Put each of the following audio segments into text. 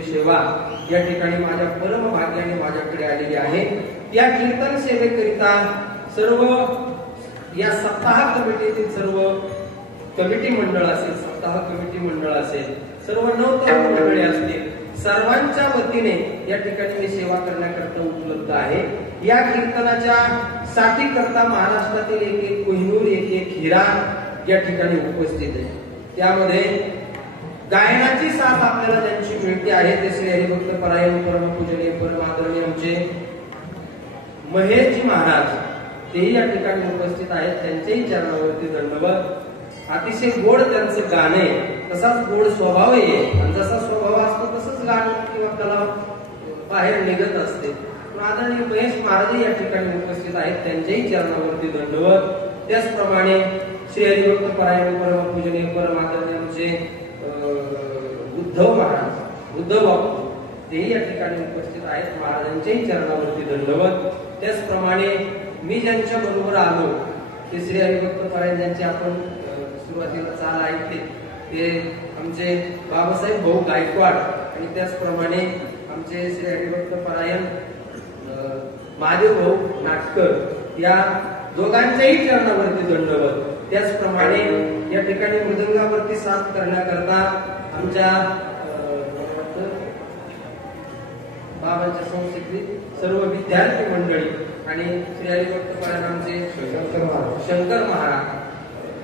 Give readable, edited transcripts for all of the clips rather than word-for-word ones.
कीर्तनाची सेवा या ठिकाणी माझ्या परम भाग्याने माझ्याकडे आलेली आहे। या कीर्तन सेवेकरिता सर्व या सप्ताह कमिटीतील सर्व कमिटी मंडळ असेल, सप्ताह कमिटी मंडळ असेल, सर्व नवतरुण मंडळी असतील, सर्वांच्या वतीने या ठिकाणी मी सेवा करण्याकरता उपलब्ध आहे। या कीर्तनाच्या साठी करता महाराष्ट्रातील एक कोहिनूर, एक हिरा या ठिकाणी उपस्थित आहे। त्यामध्ये गायनाची साथ आपल्याला ज्यांची मिळते आहे ते श्री हरिभक्त परायण परमपूजनीय परमादरणीय आमचे महेशजी महाराज, तेही या ठिकाणी उपस्थित आहेत। त्यांच्याही चरणावरती दंडवत। अतिशय गोड त्यांचं गाणं आहे, तसाच गोड स्वभाव आहे आणि जसा स्वभाव असतो तसंच गाणं किंवा कला बाहेर निघत असते। आदरणीय महेश महाराज या ठिकाणी उपस्थित आहेत, त्यांच्याही चरणावरती दंडवत। त्याचप्रमाणे श्री हरिभक्त परायण परमपूजनीय परमादरणीय आमचे उद्धव महाराज, उद्धव बापू, तेही या ठिकाणी उपस्थित आहेत, महाराजांच्याही चरणावरती दंडवत। त्याचप्रमाणे मी ज्यांच्या बरोबर आलो ते श्री हरिभक्त परायण ज्यांचे आपण सुरुवातीला चाल ऐकले ते आमचे बाबासाहेब भाऊ गायकवाड आणि त्याचप्रमाणे आमचे श्री हरिभक्त परायण महादेव भाऊ नाटकर या दोघांच्याही चरणावरती दंडवत। त्याचप्रमाणे या ठिकाणी मृदंगावरती साथ करण्याकरता आमच्या बाबांच्या संस्थेतली सर्व विद्यार्थी मंडळी आणि श्री हरिभक्त परायण आमचे शंकर महाराज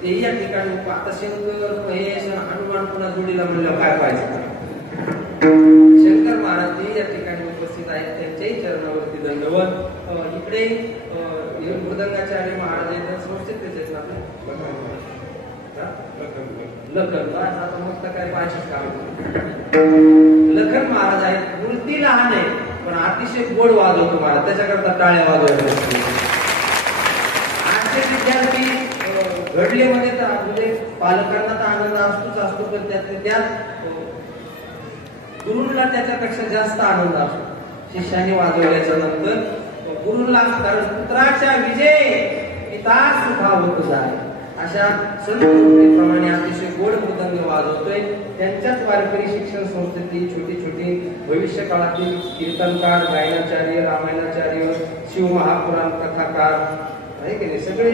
तेही या ठिकाणी। आता शंकर महेश हनुमान पुन्हा जोडीला म्हणलं काय पाहिजे, शंकर महाराज तेही या ठिकाणी उपस्थित आहेत, त्यांच्याही चरणावरती दंडवत। इकडे मृदंगाचार्य महाराज आहेत, संस्थेतलेच आहेत ना लखन, आता मग काय पाहिजे काम, लखन महाराज आहेत। मूर्ती लहान आहे पण अतिशय गोड वाजवतो महाराज, त्याच्याकरता टाळ्या वाजवायला। आजचे विद्यार्थी घडलेमध्ये तर म्हणजे पालकांना तर आनंद असतोच असतो, पण त्यात गुरुला त्याच्यापेक्षा जास्त आनंद असतो शिष्याने वाजवल्याच्या नंतर गुरुला, कारण पुत्राच्या विजय पिता सुखावत जाय अशा संतप्रमाणे अतिशय गोड मृदंग वाजवतोय। त्यांच्याच वारकरी शिक्षण संस्थेतली छोटी छोटी भविष्य काळातील कीर्तनकार, गायनाचार्य, रामायणाचार्य, शिवमहापुराण कथाकार आहे की नाही, सगळे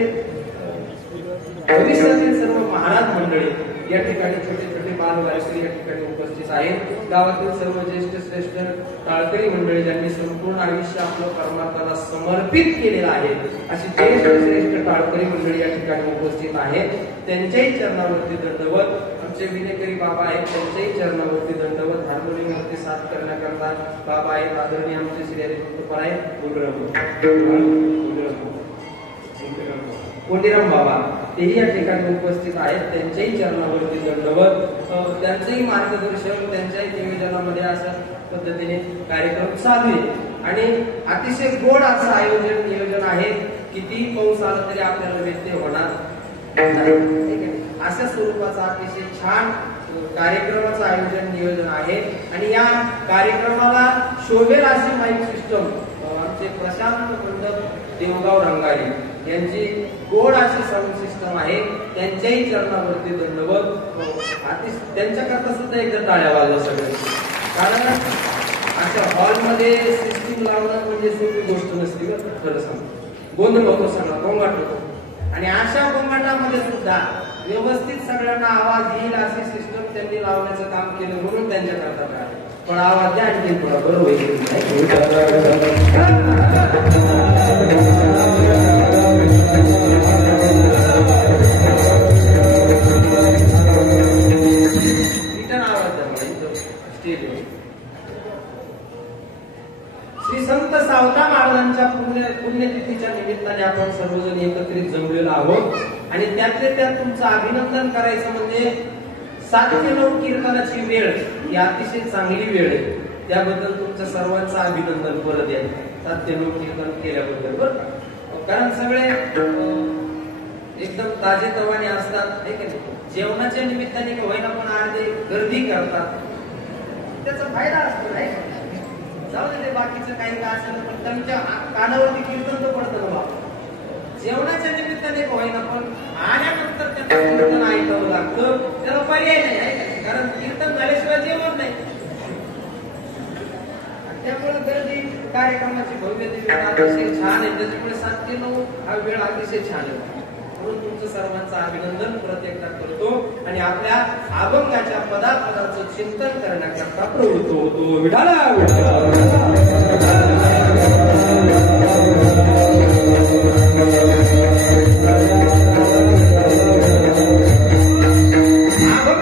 भविष्यातील सर्व महाराज मंडळी या ठिकाणी छोटे छोटे बाल वारकरी या ठिकाणी उपस्थित आहेत। गावातील सर्व ज्येष्ठ श्रेष्ठ टाळकरी मंडळी ज्यांनी संपूर्ण आयुष्य आपलं परमात्म्याला समर्पित केलेलं आहे अशी ज्येष्ठ श्रेष्ठ टाळकरी मंडळी या ठिकाणी उपस्थित आहेत, त्यांच्याही चरणावरती दंडवत। आमचे विनेकरी बाबा आहेत, त्यांच्याही चरणावरती दंडवत। हार्मोनियमवरती साथ करण्याकरता बाबा आहेत आदरणीय आमचे श्री हरिभक्त परायण कोंडीराम बाबा, तेही या ठिकाणी उपस्थित आहेत, त्यांच्याही चरणावरती दंडवत। त्यांचंही मार्गदर्शन, त्यांच्याही नियोजनामध्ये अशा पद्धतीने कार्यक्रम चालू आहे आणि अतिशय गोड असं आयोजन नियोजन आहे। किती पाऊस आला तरी आपल्याला व्यत्यय होणार नाही, अशा स्वरूपाचा अतिशय छान कार्यक्रमाचं आयोजन नियोजन आहे। आणि या कार्यक्रमाला शोभेल अशी माईक सिस्टम आमचे प्रशांत मंडप देवगाव रंगारी यांची गोड अशी साऊंड सिस्टम आहे, त्यांच्याही चरणावरती दंडवत। त्यांच्याकरता सुद्धा एकदा टाळ्या वाजवा सगळे, कारण अशा हॉलमध्ये सिस्टीम लावणं म्हणजे सोपी गोष्ट नसते बरं, खरं सांगतो। गोंधळ होतो सगळा, गोंगाट होतो आणि अशा गोंगाटामध्ये सुद्धा व्यवस्थित सगळ्यांना आवाज येईल अशी सिस्टम त्यांनी लावण्याचं काम केलं, म्हणून त्यांच्याकरता काय पण आवाज द्या आणखी थोडा बरं होईल। श्री संत सावता महाराजांच्या पुण्यतिथीच्या निमित्ताने आपण सर्वजण एकत्रित जमलेलो आहोत आणि त्यातले त्यात तुमचं अभिनंदन करायचं म्हणजे 7 ते 9 कीर्तनाची वेळ ही अतिशय चांगली वेळ आहे, त्याबद्दल तुमचं सर्वांचं अभिनंदन परत आहे 7 ते 9 कीर्तन केल्याबद्दल बरं, कारण सगळे एकदम ताजे तवाने असतात नाही का, जेवणाच्या निमित्ताने होईना पण अर्धे गर्दी करतात, त्याचा फायदा असतो नाही, जाऊ दे बाकीचं काही का असेल पण त्यांच्या कानावरती कीर्तन तर पडतं बाबा, जेवणाच्या निमित्ताने होईना पण आल्यानंतर त्याचं कीर्तन ऐकावं लागतं, त्याला पर्याय नाही आहे, कारण कीर्तन झाल्याशिवाय जेवण नाही, त्यामुळे गर्दी कार्यक्रमाची भव्यता अतिशय छान आहे. त्याच्यामुळे 7 ते 9 हा वेळ अतिशय छान आहे. म्हणून तुमचं सर्वांचं अभिनंदन परत एकदा करतो आणि आपल्या अभंगाच्या पदार्थाचं चिंतन करण्याकरता प्रवृत्त होतो. विठाला अभंग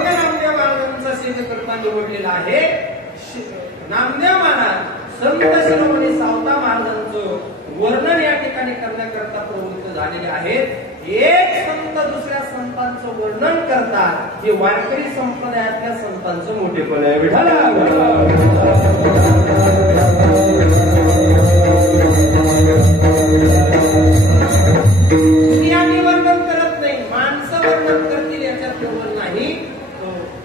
नामदेव महाराजांचा सेवेकरता निवडलेला आहे. नामदेव महाराज संत शिरोमणी सावता महाराजांचं वर्णन या ठिकाणी करण्याकरता प्रवृत्त झालेले आहेत. एक संत दुसऱ्या संतांचं वर्णन करतात. हे वारकरी संप्रदायातल्या संतांचं मोठेपण आहे. विठाला दुनियाने वर्णन करत नाही, माणसं वर्णन करतील याच्यात नवल नाही,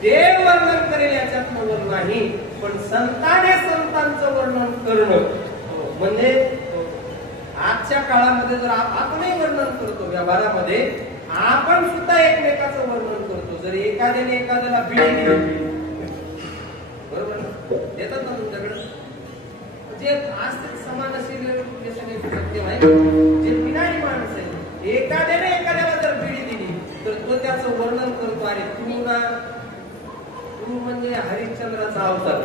देव वर्णन करेल याच्यात नवल नाही. पण संतांचे संतांचं वर्णन करणं म्हणजे आजच्या काळामध्ये जर आपणही वर्णन करतो, व्यवहारामध्ये आपण सुद्धा एकमेकाचं वर्णन करतो. जर एखाद्याने एखाद्याला बिडी दिली, बरोबर देतात ना तुमच्याकडे, जे आज समाजाशी सत्य आहे, जे बिनाडी माणसं आहे, एखाद्याने एखाद्याला जर बिडी दिली तर तो त्याचं वर्णन करतो. आणि तू म्हणजे हरिश्चंद्राचा अवतार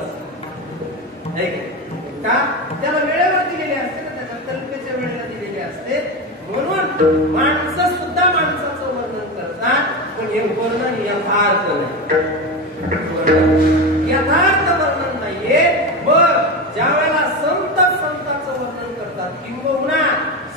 का? त्याला वेळेवर दिलेली असते ना, त्याच्या कल्पेच्या वेळेला दिलेली असते. म्हणून माणसं सुद्धा माणसाचं वर्णन करतात. पण हे वर्णन यथार्थ नाही, यथार्थ वर्णन नाहीये. मग ज्या वेळेला संत संतांचं वर्णन करतात किंवा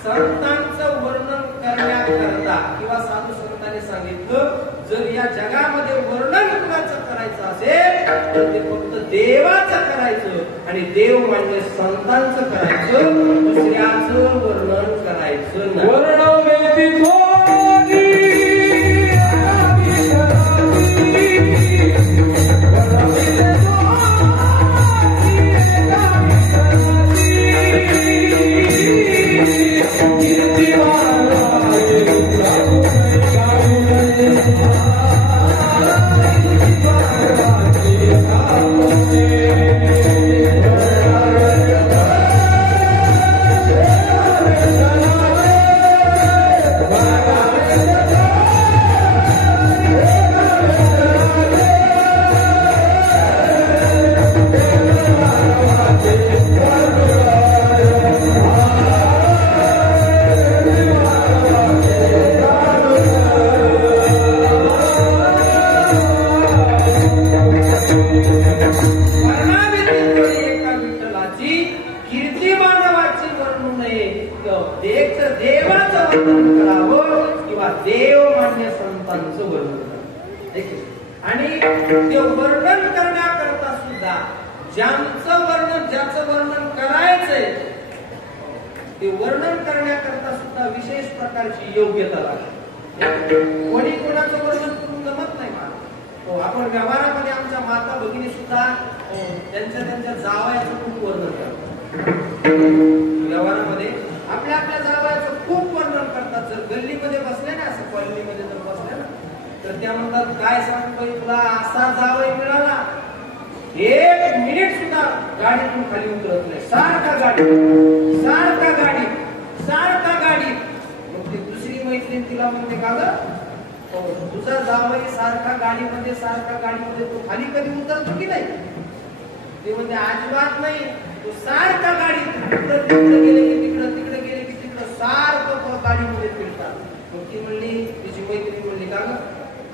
संतांचं वर्णन करण्याकरता किंवा साधू संतांनी सांगितलं, जर या जगामध्ये वर्णन कुणाचं करायचं असेल तर ते फक्त देवाचं करायचं आणि देव म्हणजे संतांचं करायचं, दुसऱ्याचं वर्णन करायचं नाही. ज्याचं वर्णन करायचंय ते वर्णन करण्याकरता सुद्धा विशेष प्रकारची योग्यता लागते. कोणी कोणाचं वर्णन करून जमत नाही. आपण व्यवहारामध्ये आमच्या माता भगिनी सुद्धा त्यांच्या जावयाचं खूप वर्णन करतात. व्यवहारामध्ये आपल्या जावयाचं खूप वर्णन करतात. जर गल्लीमध्ये बसले ना, असं कॉलनीमध्ये जर बसले ना, तर त्या म्हणतात, काय सांगतोय तुला, असा जावई मिळाला, 1 मिनिट सुद्धा गाडीतून खाली उतरत नाही, सारखा गाडी सारखा गाडी सारखा गाडी. मग ती दुसरी मैत्रीण तिला म्हणते, का ग तुझा जावई सारखा गाडीमध्ये तो खाली कधी उतरतो की नाही? ते म्हणते, अजिबात नाही, तो सारखा गाडी तिकडे गेले की तिकडं, तिकडे गेले की तिकडं, सारखं गाडीमध्ये फिरतात. मग ती म्हणली, तिची मैत्रीण म्हणली, का ग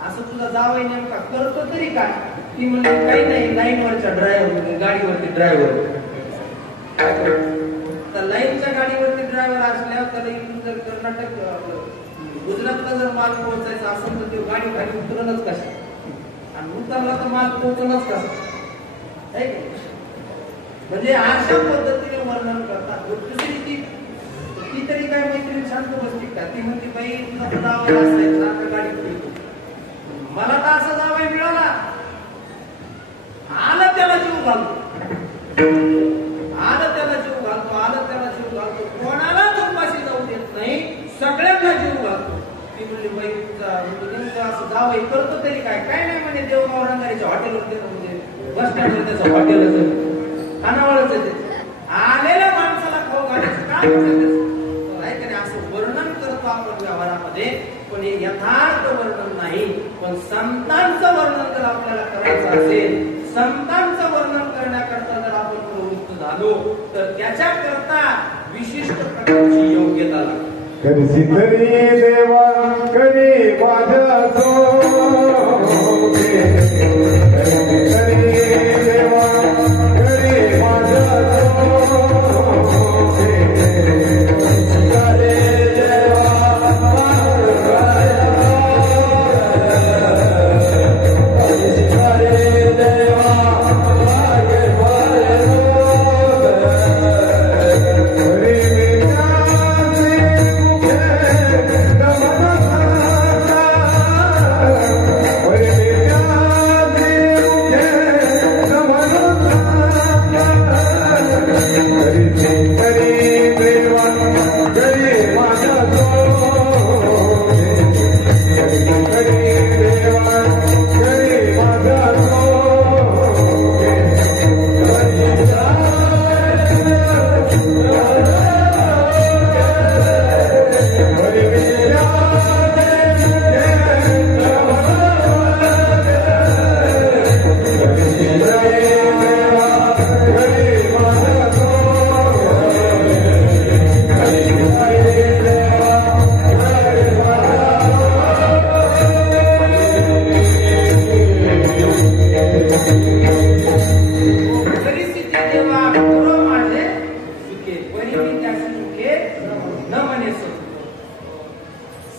असं तुझा जावई नेमका करतो तरी काय? ती म्हणली, काही नाही, लाईनवरच्या ड्रायव्हर, गाडीवरती ड्रायव्हर. तर लाईनच्या गाडीवरती ड्रायव्हर असल्यावर त्याला इथून जर कर्नाटक गुजरातला जर माल पोहोचायचा असेल तर तो गाडी खाली उतरणच कशा, आणि उतरला तर माल पोहोचणच कसा. म्हणजे अशा पद्धतीने वर्णन करतात. दुसरी ती तरी काय मैत्रीण शांत बसली का? ती म्हणते, बाई तुझा जावई असायचा सारखं गाडी फिरतो, मला तर असं जावई मिळाला, आलं त्याला जीव घालतो, आलं त्याला जीव घालतो, आलं त्याला जीव घालतो, कोणाला चौपाशी जाऊ देत नाही, सगळ्यांना जीव घालतो. ती म्हणली, बाई तुझा असं जावई करतो तरी काय? काय नाही म्हणे, देवगाव रंगारीच्या हॉटेलवर, म्हणजे बस स्टँडवर त्याचं हॉटेलच खानावळच आहे. आहे का नाही असं वर्णन करतो आपण व्यवहारामध्ये, पण हे यथार्थ वर्णन नाही. पण संतांचं वर्णन जर आपल्याला करायचं असेल, संतांचं वर्णन करण्याकरता जर आपण प्रवृत्त झालो तर त्याच्याकरता विशिष्ट प्रकारची योग्यता लागते. करसी तरी देवा करी माझ्या सोबे, करसी तरी देवा करी माझ्या सोबे, करे देवा करे देवा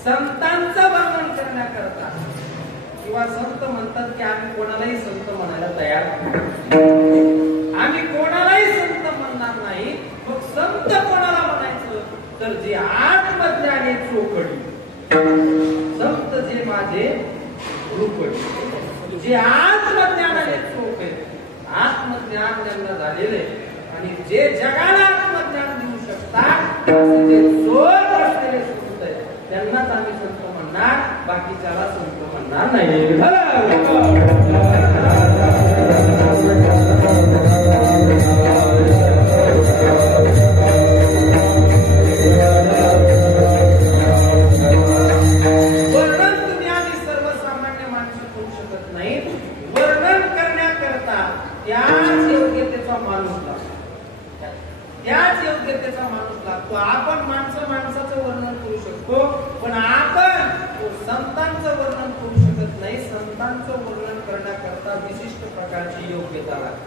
संतांचं वर्णन करण्याकरता किंवा संत म्हणतात की आम्ही कोणालाही संत म्हणायला तयार, आम्ही कोणालाही संत म्हणणार नाही. मग संत कोणाला म्हणायचं तर जे आत्मज्ञानी चोखडी, संत जे माझे रूपडी, जे आत्मज्ञानाने चोख आहे, आत्मज्ञान त्यांना झालेले आणि जे जगाला आत्मज्ञान देऊ शकतात जे चोख असलेले संत आहेत त्यांनाच आम्ही संत म्हणणार, बाकीच्याला संत म्हणणार नाही. वर्णन तुम्ही आम्ही सर्वसामान्य माणसं करू शकत नाही. वर्णन करण्याकरता त्याच योग्यतेचा माणूस लागतो, त्याच योग्यतेचा माणूस लागतो. आपण माणसाचं वर्णन करू शकतो, पण आपण संतांचं वर्णन करू शकत नाही. संतांचं वर्णन करण्याकरता विशिष्ट प्रकारची योग्यता लागते.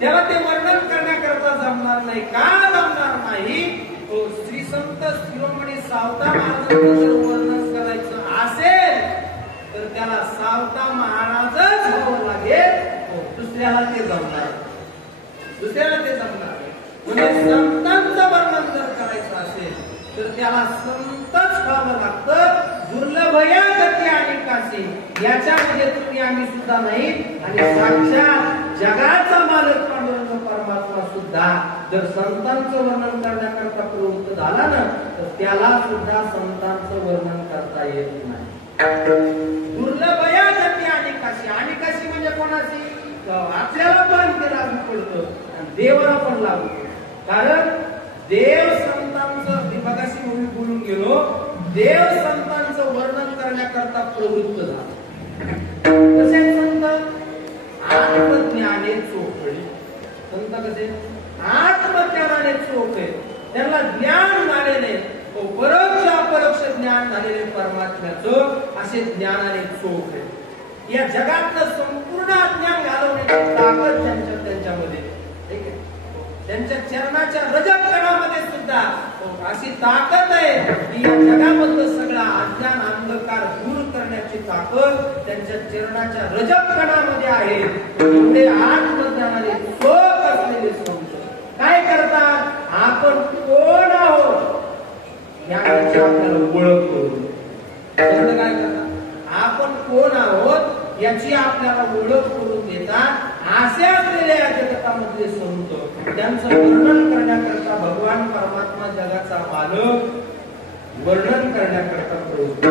त्याला ते वर्णन करण्याकरता जमणार नाही. का जमणार नाही? श्री संत शिरोमणी सावता महाराजांचं जर वर्णन करायचं असेल तर त्याला सावता महाराजच व्हावं लागेल, दुसऱ्याला ते जमणार, दुसऱ्याला ते जमणार. म्हणजे संतांचं वर्णन जर करायचं असेल तर त्याला संतच व्हावं लागतं. दुर्लभ या गती आणि काशी याच्यामध्ये तुम्ही आम्ही सुद्धा नाही आणि साक्षात जगाचा मालक पांडुरंग परमात्मा सुद्धा जर संतांचं वर्णन करण्याकरता प्रवृत्त झाला ना तर त्याला सुद्धा संतांचं वर्णन करता येत नाही. दुर्लभ या गती आणि काशी म्हणजे कोणाची? आपल्याला पण ते लागू पडतं आणि देवाला पण लागू पडतं. कारण देव संतांचं, मगाशी मी बोलून गेलो, देव संतांचं वर्णन करण्या करण्याकरता प्रवृत्त झाला. कसे संत? आत्मज्ञाने चोखळे. संत कसे? आत्मज्ञानाने चोखळे. त्यांना ज्ञान झालेले, परोक्ष अपरोक्ष ज्ञान झालेले परमात्म्याचं असे ज्ञानाने चोखळे. या जगातलं संपूर्ण अज्ञान घालवण्याची ताकद त्यांच्यामध्ये, ठीक आहे. त्यांच्या चरणाच्या रजत कणामध्ये सुद्धा अशी ताकद आहे की या जगामधलं सगळा अज्ञान अंधकार दूर करण्याची ताकद त्यांच्या चरणाच्या रजत कणामध्ये आहे. एवढे आत्मज्ञानाने चोख असलेले संत काय करतात? आपण कोण आहोत याची आपल्याला ओळख करून संत काय करतात? आपण कोण आहोत याची आपल्याला ओळख करून देतात. असे असलेल्या या जगतामधले संत त्यांचं वर्णन करण्याकरता भगवान परमात्मा जगाचा मालक वर्णन करण्याकरता प्रवृत्त.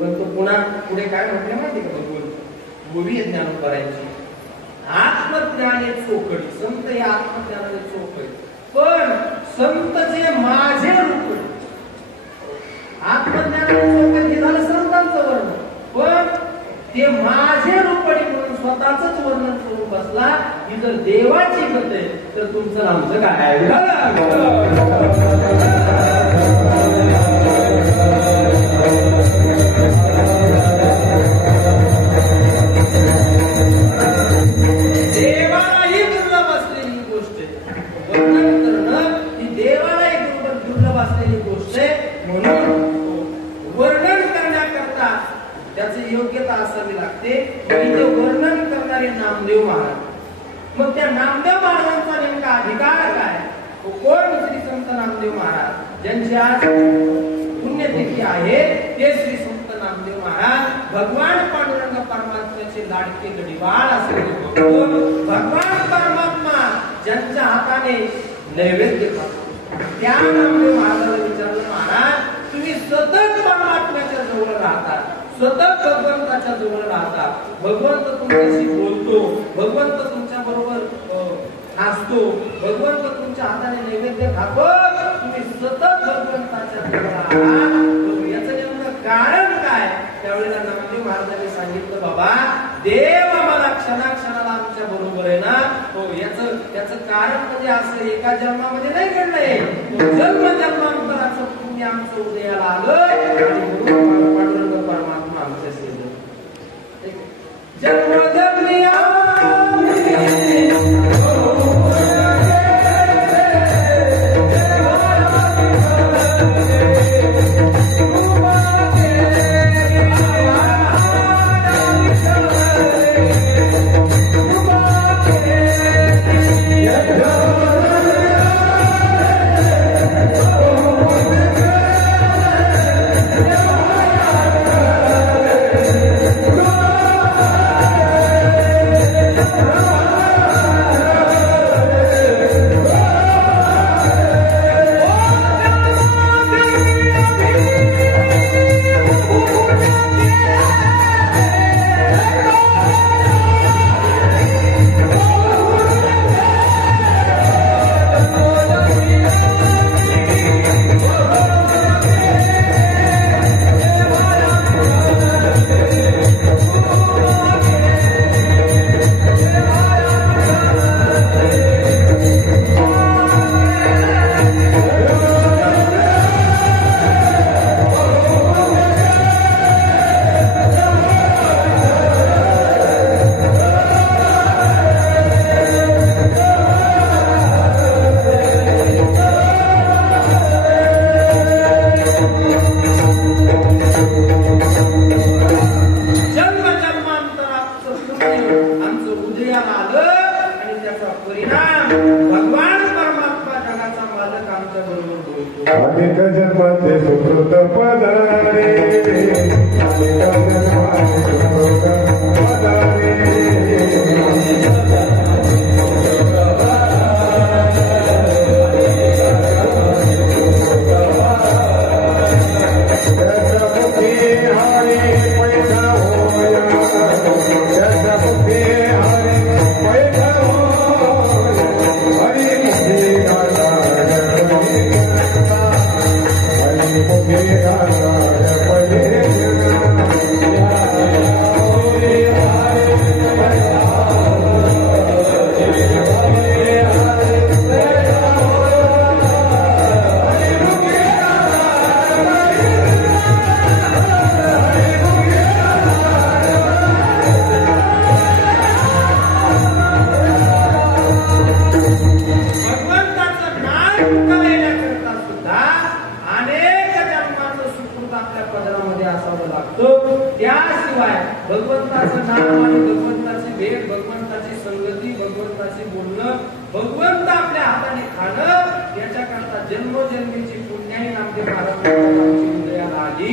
पण तो पुन्हा पुढे काय म्हटलं माहिती का? भगवान भूवी ज्ञान करायची आत्मज्ञाने चोखडी. संत हे आत्मज्ञानाने चोखडी. पण संत जे माझे रूप आत्मज्ञानाने चोखडी झालं संतांचं वर्णन. पण ते माझे रूपडी म्हणून स्वतःच वर्णन करून बसला. ही जर देवाची गत आहे तर तुमचं आमचं काय? देवालाही दुर्लभ असलेली गोष्ट आहे. वर्णन करणं ही देवालाही दुर्लभ असलेली गोष्ट आहे. म्हणून वर्णन करण्याकरता त्याची योग्यता असावी लागते. आणि ते वर्णन करणारे नामदेव महाराज. मग त्या नामदेव महाराजांचा नेमका अधिकार काय? कोण? श्री संत नामदेव महाराज ज्यांची आज पुण्यतिथी आहे ते श्री संत नामदेव महाराज भगवान पांडुरंग परमात्म्याचे लाडके गडीबाळ असलेले भगवान परमात्मा ज्यांच्या हाताने नैवेद्य खातो त्या नामदेव महाराजाला विचारलं, महाराज तुम्ही सतत परमात्म्याच्या जवळ राहतात, सतत भगवंताच्या जवळ राहतात, भगवंत तुमच्याशी बोलतो, भगवंत तुमच्या बरोबर हसतो, भगवंत तुमच्या हाताने नैवेद्य खातो, तुम्ही सतत भगवंताच्या जवळ आहात, याचं नेमकं कारण काय? त्यावेळेला नामदेव महाराजांनी सांगितलं, बाबा देव मला क्षणाक्षणाला आमच्या बरोबर आहे ना. हो, याचं कारण म्हणजे असं एका जन्मामध्ये नाही घडलंय, जन्म जन्मांतराचं पुण्य आमचं उदयाला आलंय आणि पांडुरंग परमात्मा आमच्या सेवेत जन्मोजन्मी अनेक जन्माचे सुकृत पदारे, अनेक जन्माचे सुकृत पदारे, त्याच्यामुखे हरी पैसा होया, त्याच्यामुखे हरी पैसा होया, हरी मुखे गाला मुखे गाला पले त्याशिवाय भगवंताचं नाम आणि भगवंताची भेट, भगवंताची संगती, भगवंताची बोलणं, भगवंत आपल्या हाताने खाणं, याच्याकरता जन्मोजन्मीची पुण्याही नामदेव महाराजांची हृदयाला आली.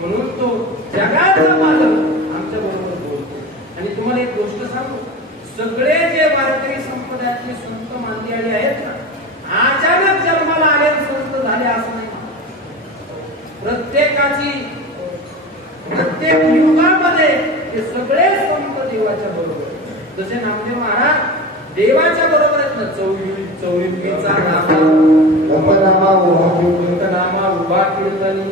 म्हणून तो जगाचा मालक आमच्या बरोबर बोलतो. आणि तुम्हाला एक गोष्ट सांगू, सगळे जे वारकरी संप्रदायातले संत मानलेले आहेत ना, अचानक जन्माला आले संत झाले असं नाही. प्रत्येक युगामध्ये हे सगळे संत देवाच्या बरोबर. जसे नामदेव महाराज देवाच्या बरोबर आहेत ना, चौरीचा नामा उभा कीर्तनी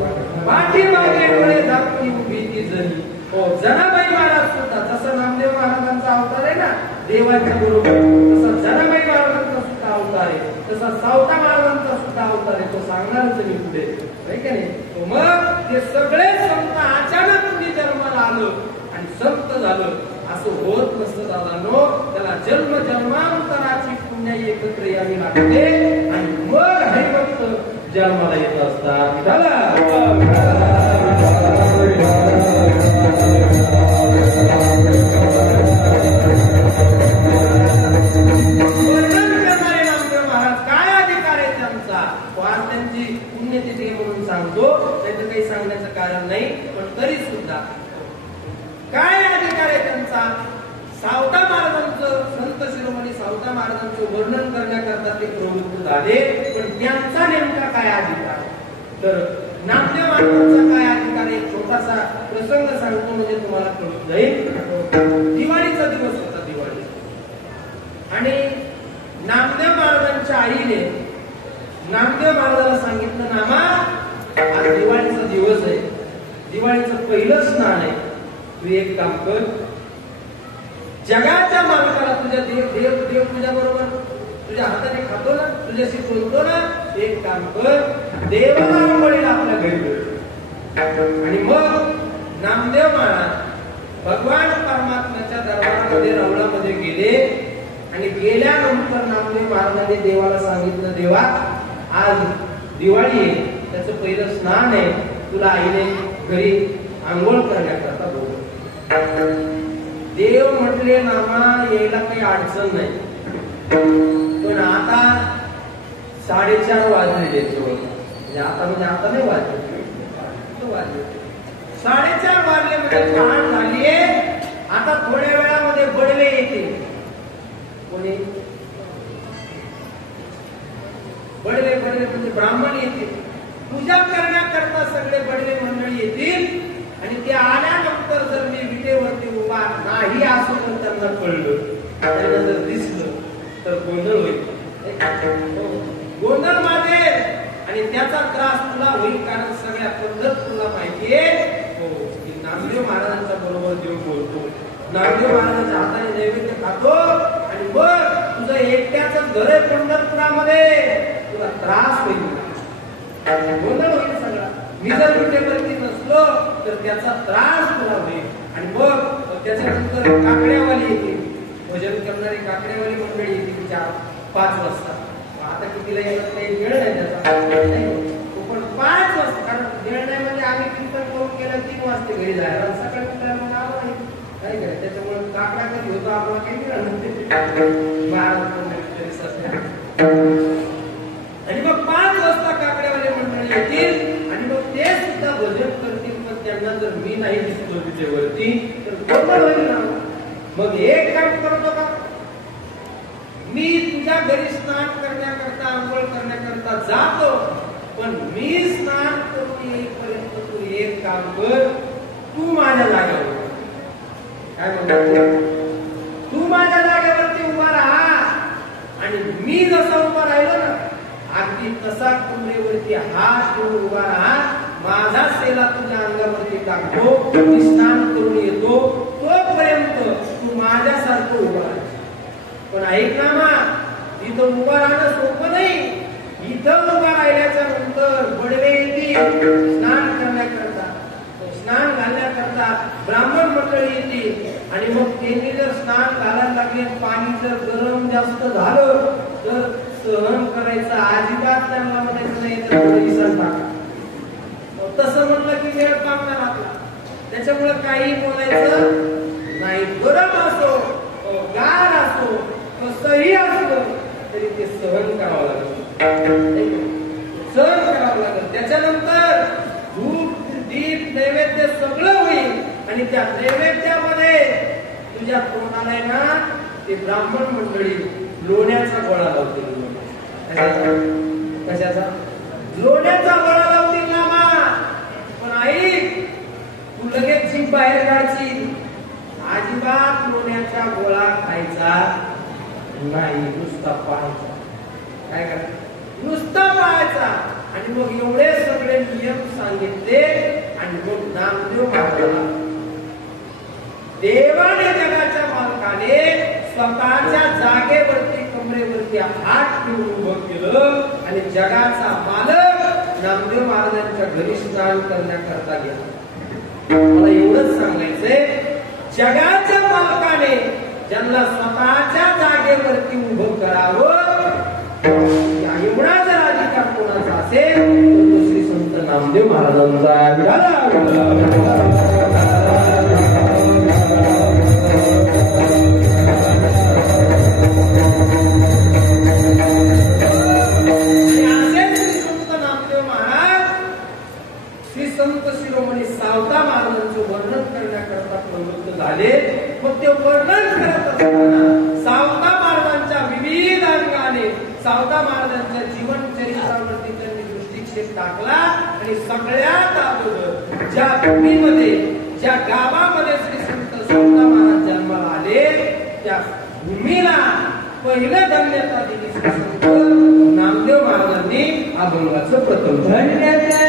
पाठीमागे डोळे झाकून उभी ती जणी. हो, जनाबाई महाराज सुद्धा, जसं नामदेव महाराजांचा अवतार आहे ना देवाच्या बरोबर, तसा जनाबाई महाराजांचा सुद्धा अवतार आहे, तसा सावता महाराजांचा सुद्धा अवतार आहे. तो सांगणारच मी पुढे, नाही का नाही. मग ते सगळे संत अचानक तुम्ही जन्माला आलं आणि संत झालं असं होत नसतं दादांनो. त्याला जन्म जन्मांतराची पुण्याई एकत्र यावी लागते आणि मग हरिभक्त जन्माला येत असतात. त्यांची पुण्यतिथी म्हणून सांगतो, त्याचं काही सांगण्याचं कारण नाही. पण तरी सुद्धा काय अधिकार आहे त्यांचा? सावता महाराजांचं, संत शिरोमणी सावता महाराजांचं वर्णन करण्याकरता ते प्रवृत्त झाले. पण त्यांचा नेमका काय अधिकार? तर नामदेव महाराजांचा काय अधिकार आहे? छोटासा प्रसंग सांगतो म्हणजे तुम्हाला कळून जाईल. दिवाळीचा दिवस होता, दिवाळी. आणि नामदेव महाराजांच्या आईने नामदेव महाराजांना सांगितलं, नामा आज दिवाळीचा दिवस आहे, दिवाळीचं पहिलं स्नान आहे, तू एक काम कर, जगाच्या मालकाला तुझ्या देव तुझ्या बरोबर तुझ्या हाताने खातो ना, तुझ्याशी बोलतो ना, एक काम कर, देवाला आंघोळीला आपल्या घरी बोल. आणि मग नामदेव महाराज भगवान परमात्म्याच्या दरबारामध्ये रवळामध्ये गेले. आणि गेल्यानंतर नामदेव महाराजांनी देवाला सांगितलं, देवा आज दिवाळी आहे, त्याचं पहिलं स्नान आहे, तुला आईने घरी आंघोळ करण्याकरता बोलवलं. देव म्हटले, नामा यायला काही अडचण नाही, पण आता 4:30 वाजले. म्हणजे आता नाही वाजले, 4:30 वाजले म्हणजे पहाट झालीये. आता थोड्या वेळामध्ये बडवे येते. कोणी? बडवे म्हणजे ब्राह्मण येतील, पूजा करण्याकरता सगळे बडवे मंडळी येतील. आणि ते आल्यानंतर जर मी विटेवरती उभा नाही असं तर त्यांना कळलं, त्यांना जर दिसलं तर गोंधळ होईल, गोंधळ माजेल आणि त्याचा त्रास तुला होईल. कारण सगळ्या पद्धत तुला माहितीये की नामदेव महाराजांच्या बरोबर देव बोलतो, नामदेव महाराजांच्या हाताने नैवेद्य खातो. आणि मग तुझं एकट्याच घर आहे पंढरपुरामध्ये, तुला त्रास होईल, गोंधळ होईल सगळा. मी जर विटेवरती नसलो तर त्याचा त्रास तुला होईल. आणि मग त्याच्यानंतर काकड्यावाली येते, भजन करणारी काकड्यावाली मंडळी येते 4-5 वाजता. आता कितीला येणार काही वेळ नाही त्याचा, पण 5 वाजता, कारण वेळ नाही म्हणजे आम्ही कीर्तन करून केलं 3 वाजता घरी जायला, सकाळी उठायला मग आलो नाही काय काय. त्याच्यामुळे काकडा कधी होतो आपल्याला काही मिळालं आणि मग 5 वाजता काकड्यावाले मंडळी येतील आणि मग ते सुद्धा भजन करतील. पण त्यांना जर मी नाही दिसलो तिथेवरती तर गोंधळ होईल ना. मग एक काम करतो का, मी तुझ्या घरी स्नान करण्याकरता, आंघोळ करण्याकरता जातो, पण मी स्नान करून येईपर्यंत तू एक काम कर, तू माझ्या जागेवर काय म्हणतो, तू माझ्या जागेवरती उभा राहा. आणि मी जसा उभा राहिलो ना, अगदी तसा कुंडीवरती हात ठेवून उभा राहा. माझा सेला तुझ्या अंगावरती टाकतो, मी स्नान करून येतो, तोपर्यंत तू माझ्यासारखं उभा राहा. पण ऐक ना मा, इथं उभा राहणं सोपं नाही. इथं उभा राहिल्याच्या नंतर बडवे येतील स्नान करण्याकरता, स्नान घालण्याकरता ब्राह्मण मंडळी येतील. आणि मग त्यांनी जर स्नान घालायला लागले, पाणी जर गरम जास्त झालं तर सहन करायचं अजिबात त्यांना म्हणायचं नाही, तर इसन टाका. तसं म्हणलं की वेळ पामणार आपला. त्याच्यामुळे काही बोलायचं नाही. गरम असो गार असो कसंही असो तरी ते सहन करावं लागेल, सहन करावं लागेल. त्याच्यानंतर धूप दीप नैवेद्य सगळं होईल आणि त्या नैवेद्यामध्ये तुझ्या तोंडाला आहे ना ते ब्राह्मण मंडळी लोण्याचा गोळा लावतील. कशाचा? लोण्याचा गोळा लावतील ना मा. पण आई तू लगेच जीभ बाहेर काढशील. अजिबात लोण्याचा गोळा खायचा नाही, नुसता पाहायचा. काय करायचं? नुसता पाहायचा. आणि मग एवढे सगळे नियम सांगितले आणि मग नामदेव महाराजाला देवाने जगाच्या मालकाने स्वतःच्या जागेवरती कमरेवरती हात ठेवून उभं केलं आणि जगाचा मालक नामदेव महाराजांच्या घरी स्नान करण्याकरता गेला. मला एवढंच सांगायचंय, जगाच्या मालकाने ज्यांना स्वतःच्या जागेवरती उभं करावं एवढा जर अधिकार कोणाचा असेल तर तो श्री संत नामदेव महाराजांचा. संत शिरोमणी सावता महाराजांचं वर्णन करण्याकरता प्रवृत्त झाले. मग ते वर्णन करत असताना सावता महाराजांच्या विविध अंगाने सावता महाराजांच्या जीवन चरित्रावरती त्यांनी दृष्टिक्षेप टाकला आणि सगळ्यात अगोदर ज्या भूमीमध्ये ज्या गावामध्ये श्री संत सावता महाराज जन्माला आले त्या भूमीला पहिलं धन्यता दिली श्री संत नामदेव महाराजांनी अभंगाचं प्रथम धन्यता.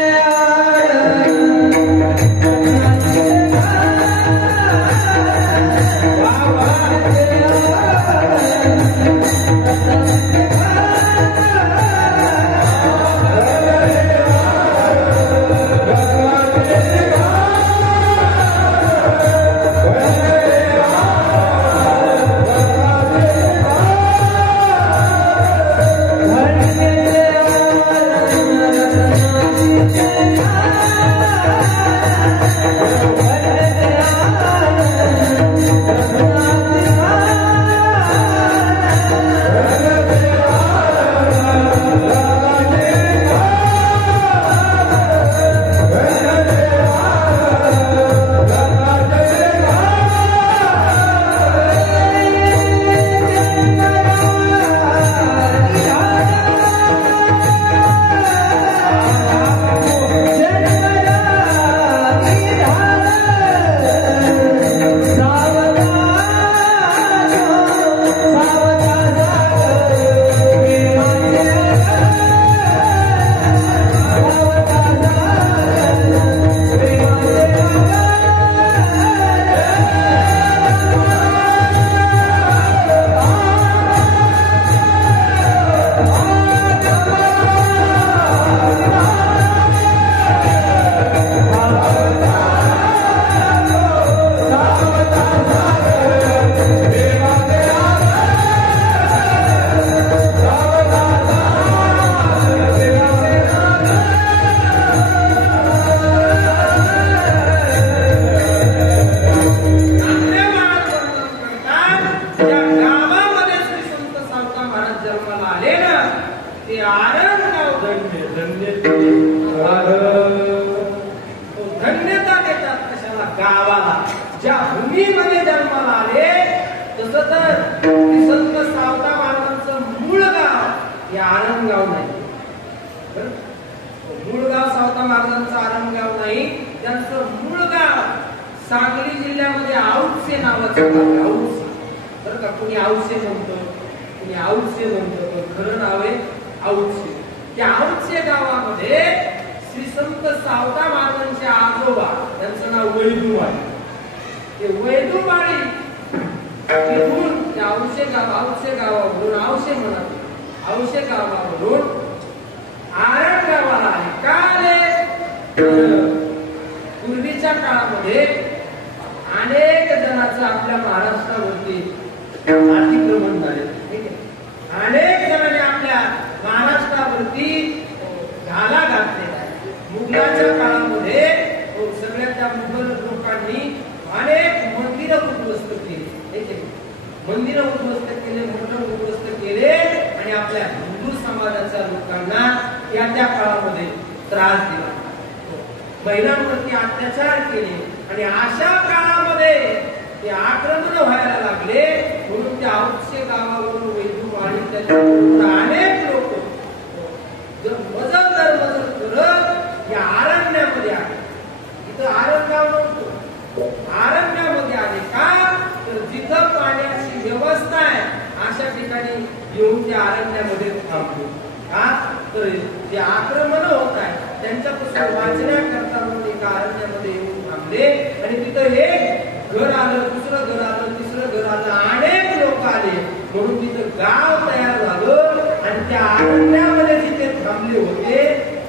पूर्वीच्या काळामध्ये अनेक जणांचं आपल्या महाराष्ट्रावरती अतिक्रमण झाले. अनेक जणांनी आपल्या महाराष्ट्रावरती घाला घातलेला आहे. मुघलाच्या काळामध्ये सगळ्या त्या मुघल लोकांनी मंदिरं उद्ध्वस्त केले, मठ उद्ध्वस्त केले आणि आपल्या हिंदू समाजाच्या लोकांना त्या काळामध्ये त्रास दिला, महिलांवरती अत्याचार केले आणि अशा काळामध्ये ते आक्रमण व्हायला लागले. म्हणून त्या औक्षे गावावरून वैदुमाळी त्याच्या अनेक लोक मजल दर मजल करत या अरण्यामध्ये आले. इथं आरणगाव नव्हतं, अरण्यामध्ये आले का तर जिथं पाण्याची व्यवस्था आहे अशा ठिकाणी येऊन त्या अरण्यामध्ये थांबले. का तर जे आक्रमण होत आहे त्यांच्यापासून वाचण्याकरता म्हणून एका अरण्यामध्ये येऊन थांबले. आणि तिथं एक घर आलं, दुसरं घर आलं, तिसरं घर आलं, अनेक लोक आले. म्हणून तिथं गाव तयार झालं आणि त्या अरण्यामध्ये जिथे थांबले होते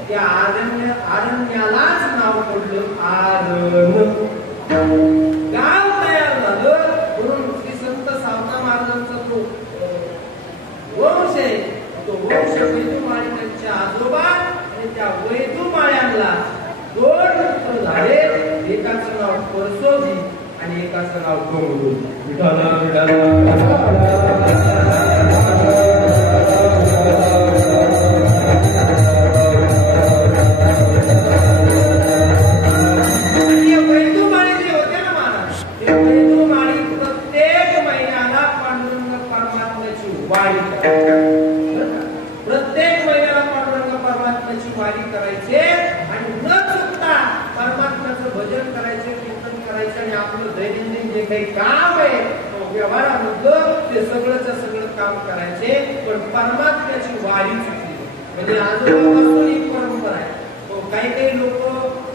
त्या अरण्यालाच नाव पडलं आरण. गाव तयार झालं. म्हणून श्री संत सावता महाराजांचा तो वंश आहे, तो वंश वैदुमाळी त्यांच्या आजोबा आणि त्या वैदुमाळ्यांना दोन पुत्र झाले. एकाचं नाव परसोजी आणि एकाचं नाव गंगू. वैदुमाळी जे होते ना महाराज, ते वैदुमाळी प्रत्येक महिन्याला पांडुरंग परमात्म्याची वारी करायचे. प्रत्येक महिन्याला पांडुरंग परमात्म्याची वारी करायचे आणि न चुकता परमात्म्याचं भजन करायचे, कीर्तन करायचे आणि आपलं दैनंदिन जे काही काम आहे व्यवहारामधलं ते सगळंच सगळं काम करायचे. पण परमात्म्याची वारी चुकली म्हणजे आजोबापासून ही परंपरा आहे. काही काही लोक,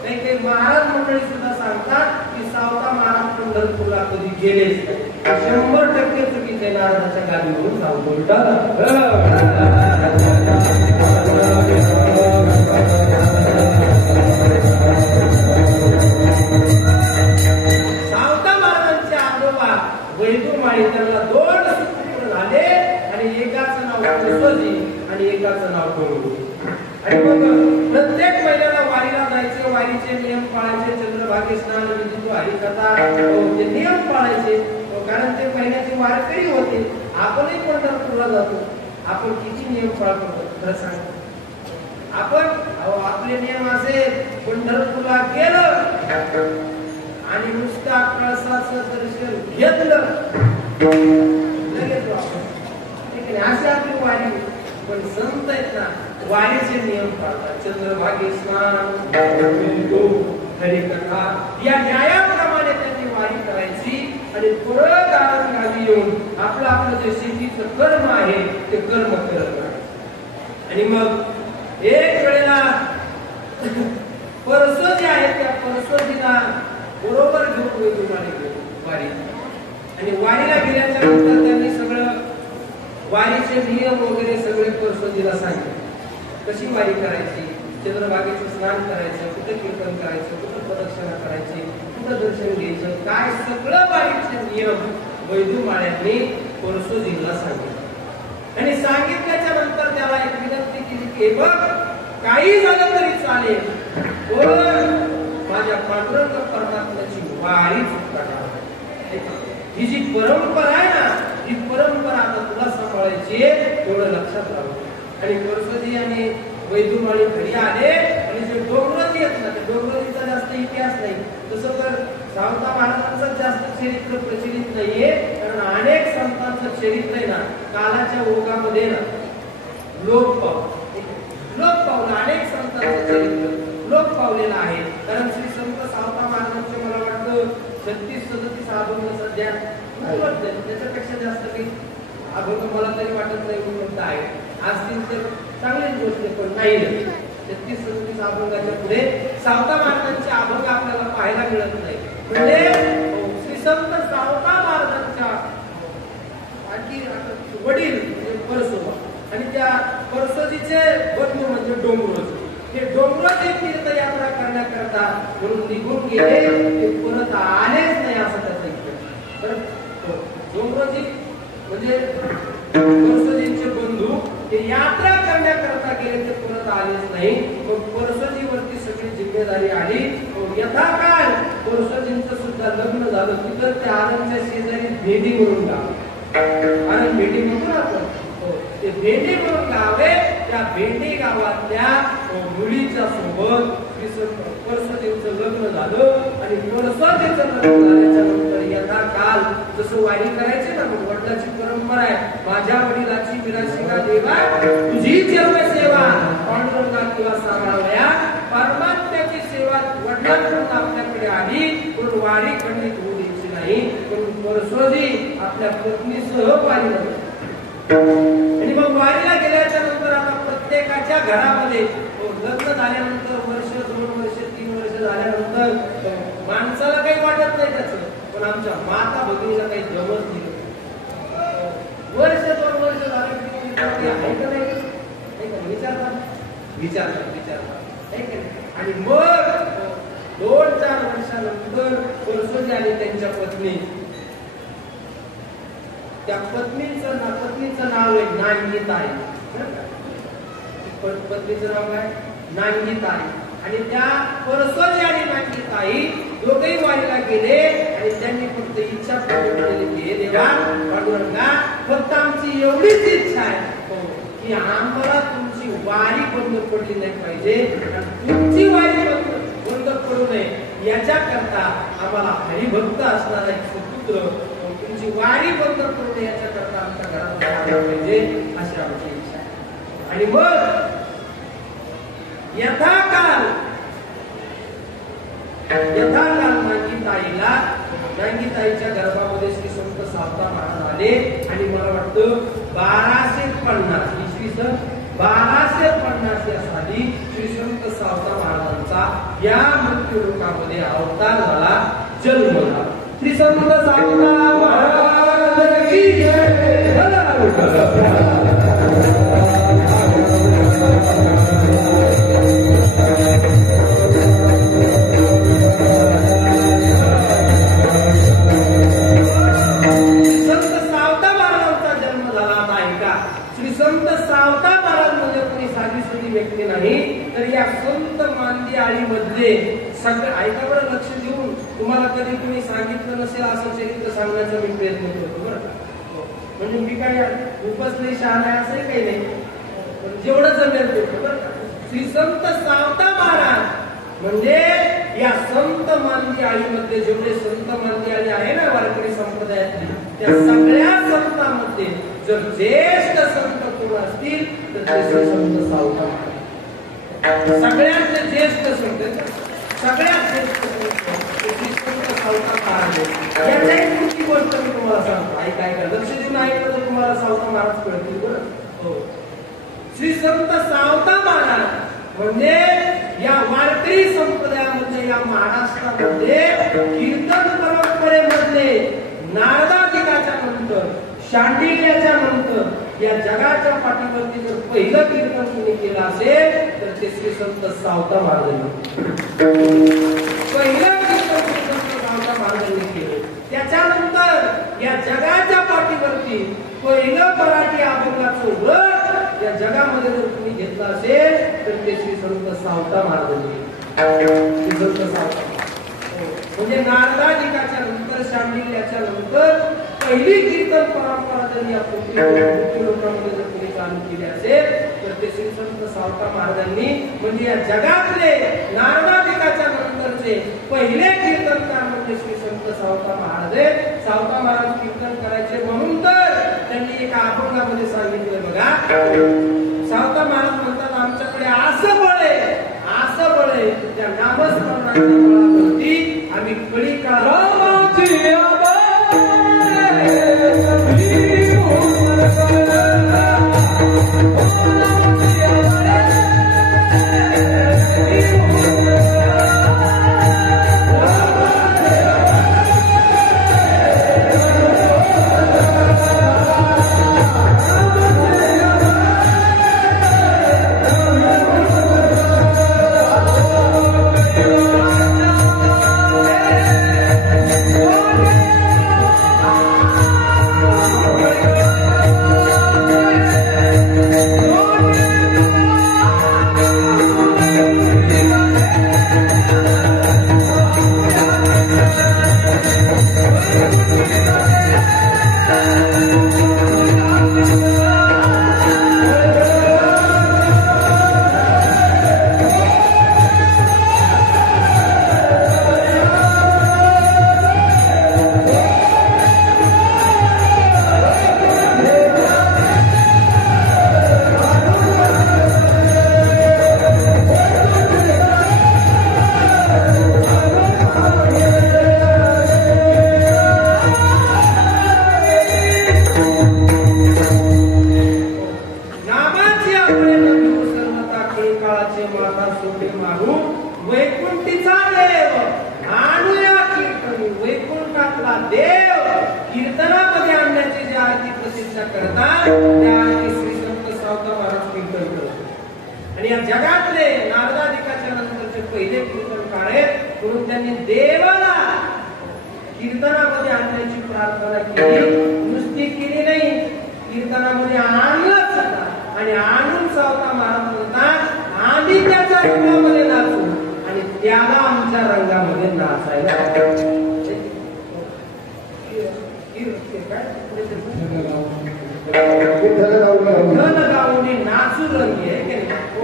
काही महाराज मंडळी सुद्धा सांगतात की सावता महाराज पंढरपूरला कधी गेलेच नाही. 100% चुकीचे नारदाच्या गादीवरून सांगतो. सावता महाराजांचे आजोबा वैदुमाळी त्यांना दोन पुत्र झाले आणि एकाचं नाव परसोजी आणि एकाचं नाव गंगू. आणि मग प्रत्येक महिन्याला वारीला जायचे, वारीचे नियम पाळायचे, चंद्रभागे स्नान, विधी, हरिकथा ते नियम पाळायचे. कारण ते महिन्याचे वारकरी होते. आपणही पंढरपूरला जातो, आपण किती नियम पाळतो खरं सांगतो. आपण आपले नियम असे पंढरपूरला गेलं आणि नुसता कळसाचं दर्शन घेतलं लगेच अशी आपली वारी. पण संत आहेत ना वारीचे नियम पाळतात. चंद्रभागे स्नान, हरिकथा या न्यायाप्रमाणे त्यांनी वारी करायची आणि परत आरंगावी येऊन आपलं जे शेतीचं कर्म आहे ते कर्म करत राहायचं. आणि मग एक वेळेला परसोजी आहे त्या परसोजीला बरोबर घेऊन वैदुमाळी वारी. आणि वारीला गेल्याच्या नंतर त्यांनी सगळं वारीचे नियम वगैरे सगळे परसोजीला सांगितले. कशी वारी करायची, चंद्रभागेचं स्नान करायचं, कुठे कीर्तन करायचं, कुठं प्रदक्षिणा करायची, कुठं दर्शन घ्यायचं, काय सगळं वारीचे नियम वैदुमाळ्यांनी परसोजीला सांगितले. आणि सांगितल्याच्या नंतर त्याला एक विनंती केली की बघ काही झालं तरी चालेल, पण माझ्या पांडुरंग परमात्म्याची वारी चुकणार. ही जी परंपरा आहे ना, ही परंपरा आता तुला सांभाळायची आहे, तेवढं लक्षात राहू. आणि परसोजी आणि वैदुमाळी घरी आले आणि जे डोंगरोजी आहेत ना, त्या डोंगरोजीचा जास्त इतिहास नाही. तसं तर सावता महाराजांचं जास्त चरित्र प्रचलित नाहीये, कारण अनेक संतांचं चरित्र आहे ना कालाच्या ओघामध्ये ना लोक पावलं. अनेक संतांचं चरित्र लोक पावलेलं आहे. कारण श्री संत सावता महाराजांचे मला वाटतं 36-37 अभंग सध्या त्याच्यापेक्षा जास्त काही अभंग मला तरी वाटत नाही म्हणत आहे. असतील तर चांगलीच गोष्ट, पण नाही 36-37 अभंगाच्या पुढे सावता महाराजांचे अभंग आपल्याला पाहायला मिळत नाही. म्हणजे श्री संत सावता महाराजांच्या आणखी वडील म्हणजे परसोबा आणि त्या परसोजीचे बंधू म्हणजे डोंगरोजी. हे डोंगरोजी तीर्थयात्रा करण्याकरता म्हणून निघून गेले, ते परत आलेच नाही असं त्याचं इतिहास. तर डोंगरोजी म्हणजे परसोजींचे बंधू ते यात्रा करण्याकरता गेले, ते परत आलेच नाही. मग परसोजीवरती सगळी जिम्मेदारी आली. यथाकाल परसोजींचं सुद्धा लग्न झालं. तिथं त्या आनंदच्या शेजारी भेदी म्हणून गाव, आणि भेंडी म्हणतो ना आपण, ते भेंडी म्हणून गाव आहे. त्या भेंडी गावातल्या मुलीच्या सोबत परसदेवचं लग्न झालं आणि परसदेवचं लग्न झाल्याच्या नंतर यथा काल जसं वारी करायचे ना, वडिलांची परंपरा आहे, माझ्या वडिलाची विराशिका देवा तुझी सेवा पांडुरंगा तुला सांभाळल्या. परमात्म्याची सेवा वडिलांकडून आपल्याकडे आली, पण वारी खंडित होऊ द्यायची नाही. पण परसोजी आपल्या पत्नीसह वारी झाली. आणि मग वारीला गेल्याच्या नंतर आता प्रत्येकाच्या घरामध्ये लग्न झाल्यानंतर वर्ष 2 वर्ष 3 वर्ष झाल्यानंतर माणसाला काही वाटत नाही त्याचं, पण आमच्या माता भगिनीला काही जमत नाही. वर्ष 2 वर्ष झाले आहे का नाही विचारतात. आणि मग 2-4 वर्षानंतर परसोजी आली त्यांच्या पत्नी. त्या पत्नीचं नाव आहे नांगीताई. पत्नीचं नाव काय? नांगीताई. आणि त्या परसोजी आणि नांगीताई दोघेही वारीला गेले आणि त्यांनी फक्त इच्छा प्रकट केली की देवा पांडुरंगा, फक्त आमची एवढीच इच्छा आहे की आम्हाला तुमची वारी बंद पडली नाही पाहिजे, तुमची वारी बंद पडू नये याच्याकरता आम्हाला हरिभक्त असणारा एक सुपुत्र, तुमची वारी बंद पडू नये याच्याकरता आमच्या घरात आला पाहिजे अशी आमची इच्छा आहे. आणि मग यथाकाल नांगीताईच्या गर्भामध्ये श्री संत सावता महाराज आले. आणि मला वाटतं 1250 इसवी सन 1250 या साली श्री संत सावता महाराजांचा या मृत्यू लोकामध्ये अवतार झाला, जन्म झाला. श्री संत सावता महाराज की जय. व्यक्ती नाही तर या संत मांदियाळीमध्ये सगळं ऐका बरं, लक्ष देऊन. तुम्हाला कधी कोणी सांगितलं नसेल असं चरित्र सांगण्याचा मी प्रयत्न करतो बरं का. म्हणजे मी काय उपसले शहाणा असंही काही नाही, पण जेवढं जमेल तेवढं बरं का. श्री संत सावता महाराज म्हणजे या संत मांदियाळीमध्ये जेवढे संत मांदियाळी आहे ना वारकरी संप्रदायातली, त्या सगळ्या संतांमध्ये जर ज्येष्ठ संत कोण असतील तर ते श्री संत सावता महाराज. सगळ्यात ज्येष्ठ संत, सगळ्यात ज्येष्ठ संत श्री संत सावता महाराज. याच्या एक मोठी गोष्ट मी तुम्हाला सांगतो, ऐकायला लक्ष देऊन ऐकलं तर तुम्हाला सावता महाराज कळतील बरं. हो, श्री संत सावता महाराज म्हणजे या वारकरी संप्रदायामध्ये या महाराष्ट्रामध्ये कीर्तन परंपरेमध्ये नारदाधिकाच्या नंतर, शांडिल्याच्या नंतर या जगाच्या पाठीवरती जर पहिलं कीर्तन कोणी केलं असेल तर ते श्री संत सावता महाराजांनी पहिलं कीर्तन श्री संत सावता महाराजांनी केलं. त्याच्यानंतर या जगाच्या पाठीवरती पहिलं मराठी अभंगाचं व्रत या जगामध्ये जर कोणी घेतलं असेल तर ते श्री संत सावता महाराजांनी. श्री संत सावता म्हणजे नारदाधिकाच्या नंतर, शांडिल्याच्या नंतर पहिली कीर्तन परंपरा जर या पृथ्वी लोकांमध्ये जर कोणी चालू केली असेल तर ते श्री संत सावता महाराजांनी. म्हणजे या जगातले नारदाधिकाच्या नंतरचे पहिले कीर्तनकार म्हणजे श्री संत सावता महाराज. सावता महाराज कीर्तन करायचे म्हणून तर त्यांनी एका अभंगामध्ये सांगितलं बघा. सावता महाराज म्हणतात आमच्याकडे असं बळ आहे, असं बळ आहे, त्या नामस्मरणाच्या बळावरती आम्ही कळी करता त्या श्री संत सावता महाराज कीर्तन करत आणि या जगातले नारदाधिकाच्या नंतरचे पहिले कीर्तनकार आहेत म्हणून त्यांनी देवाला कीर्तनामध्ये आणण्याची प्रार्थना केली. नुसती केली नाही, कीर्तनामध्ये आणलं सुद्धा आणि आणून सावता महाराज म्हणतात आम्ही त्याच्या रंगामध्ये नाचू आणि त्याला आमच्या रंगामध्ये नाचायला नाचू रंगी आहे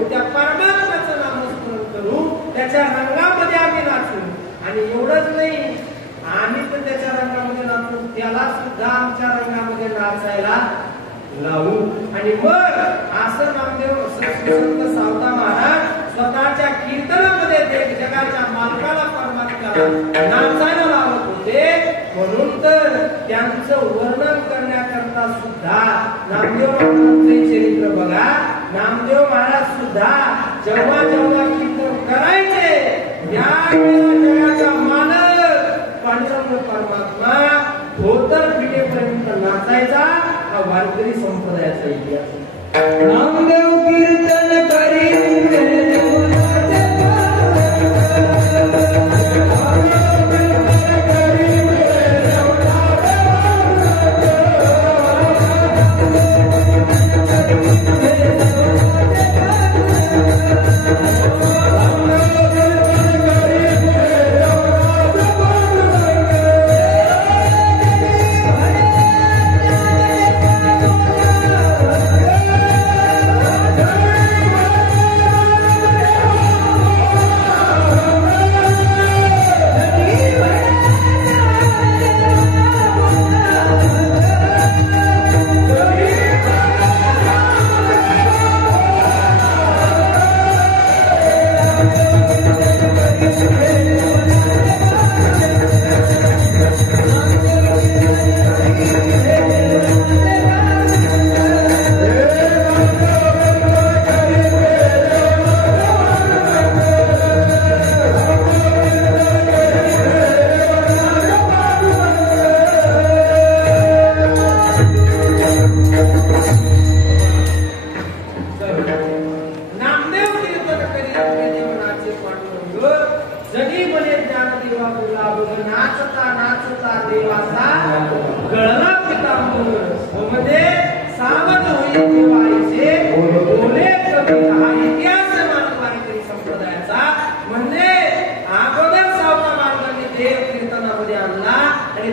त्या परमात्म्याचं नामस्मरण करू त्याच्या रंगामध्ये आम्ही नाचू. आणि एवढंच नाही, आम्ही पण त्याच्या रंगामध्ये नाचू त्याला सुद्धा आमच्या रंगामध्ये नाचायला लावू. आणि मग असं नामदेव संत सावता महाराज स्वतःच्या कीर्तनामध्ये जगाच्या मालकाला परमात्म्याला नाचायला लावत होते. म्हणून तर त्यांचं वर्णन करण्याकरता सुद्धा नामदेव महाराजांचे चरित्र बघा. नामदेव महाराज सुद्धा जेव्हा जेव्हा कीर्तन करायचे त्यावेळेला जगाचा मालक पांडुरंग परमात्मा धोतर पिढेपर्यंत नाचायचा. हा वारकरी संप्रदायाचा इतिहास. नामदेव कीर्तन करी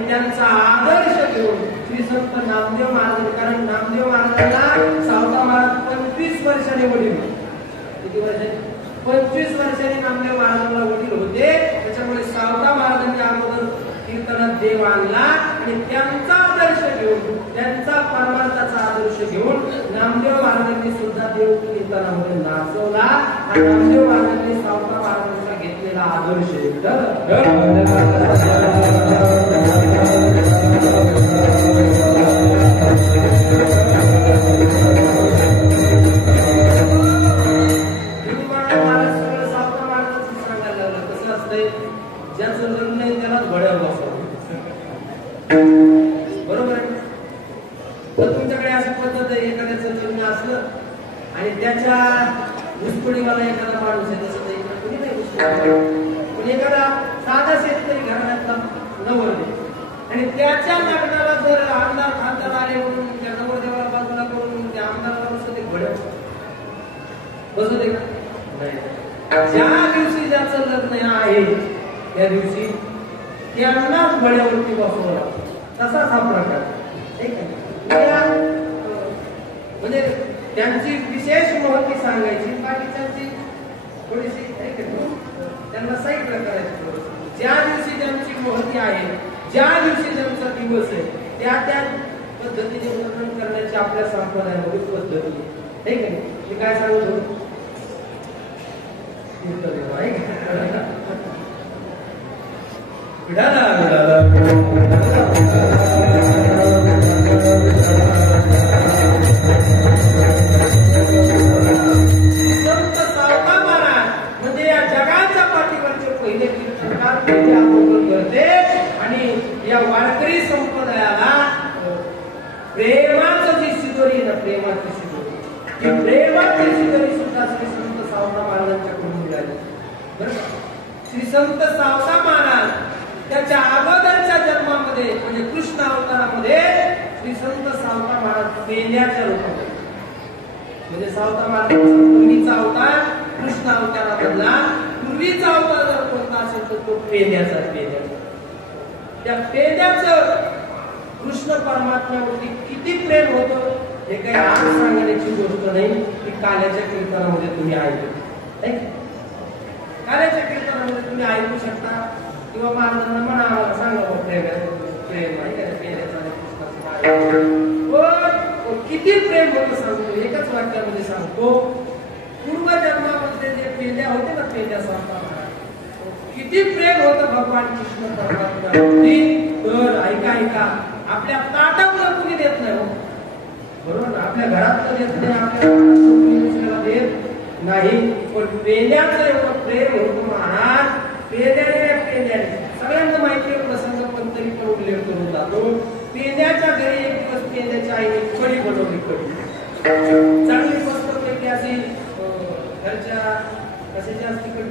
त्यांचा आदर्श घेऊन श्री संत नामदेव महाराज, कारण नामदेव महाराजांना सावता महाराज 25 वर्षांनी वडील, किती वर्षांनी? 25 वर्षांनी नामदेव महाराजांना वडील होते. त्याच्यामुळे सावता महाराजांनी अगोदर कीर्तनात देव आणला आणि त्यांचा आदर्श घेऊन, त्यांचा परमार्थाचा आदर्श घेऊन नामदेव महाराजांनी सुद्धा देव कीर्तनामध्ये नाचवला. आणि नामदेव महाराजांनी सावता महाराजांचा घेतलेला आदर्श ज्याचं लग्न आहे त्यालाच घड्याळ बसवावं, बरोबर आहे. तर तुमच्याकडे अशी पद्धत आहे, एखाद्याचं लग्न असलं आणि त्याच्या घुसखोरीवाला एखादा माणूस आहे, तसं तर कुणी नाही, पण एखादा साधा शेतकरी घराण्यातला नवरदेव आणि त्याच्या लग्नाला जर आमदार खासदार आले म्हणून त्या नवरदेवाला बाजूला करून त्या आमदाराला बसत एक घड्याळ बसत आहे का? नाही. ज्या दिवशी ज्याचं लग्न आहे त्या दिवशी त्यांनाच घड्यावरती बसवला, तसाच हा प्रकार. म्हणजे त्यांची विशेष महती सांगायची, बाकीच्यांची थोडीशी त्यांना साईडला करायची. ज्या दिवशी त्यांची महती आहे, ज्या दिवशी त्यांचा दिवस आहे, त्या त्या पद्धतीने वर्णन करण्याची आपल्या संप्रदायामध्ये पद्धती आहे. मी काय सांगत होतो? विडाला संत सावता महाराज म्हणजे या जगाच्या पाठीवरचे पहिले कीर्तनकार करते आणि या वारकरी संप्रदायाला प्रेमाचं जी प्रेमाची शिदोरी. ही प्रेमाची शिदोरी सुद्धा श्री संत सावता महाराजांच्याकडून मिळाली. बरं का? श्री संत सावता महाराज त्याच्या अगोदरच्या जन्मामध्ये म्हणजे कृष्ण अवतारामध्ये श्री संत सावता महाराज पेंड्याच्या रूपामध्ये म्हणजे सावता महाराज पूर्वीचा अवतार कृष्ण अवतारामधला पूर्वीचा अवतार जर कोणता असेल तर तो पेंड्याचा. त्या पेंड्याचं कृष्ण परमात्म्यावरती किती प्रेम होतं हे काही आज सांगण्याची गोष्ट नाही. ती काल्याच्या कीर्तनामध्ये तुम्ही ऐकू काल्याच्या कीर्तनामध्ये तुम्ही ऐकू शकता किंवा महाराजांना म्हणा आम्हाला सांगा प्रेम आहे का पेंड्याचा किती प्रेम होतं सांगतो. एकच वाक्यामध्ये सांगतो. पूर्वजन्मामध्ये जे पेंड्या होते ना पेंड्या सांगता किती प्रेम होतं भगवान कृष्ण परमात्म्यावरती. तर ऐका आपल्या ताटातलं कुणी देत नाही हो बरोबर ना. आपल्या घरातलं देत नाही आपल्या देत नाही. पण पेंड्याचं एवढं प्रेम होतं महाराज. पेंड्याने सगळ्यांना माहिती आहे प्रसंग पण तरी पण उल्लेख करून जातो. पेंड्याच्या घरी एक दिवस पेंड्याच्या आईने कढी बनवली. कढी चांगली मस्त पैकी अशी घरच्या कशाची असते कढी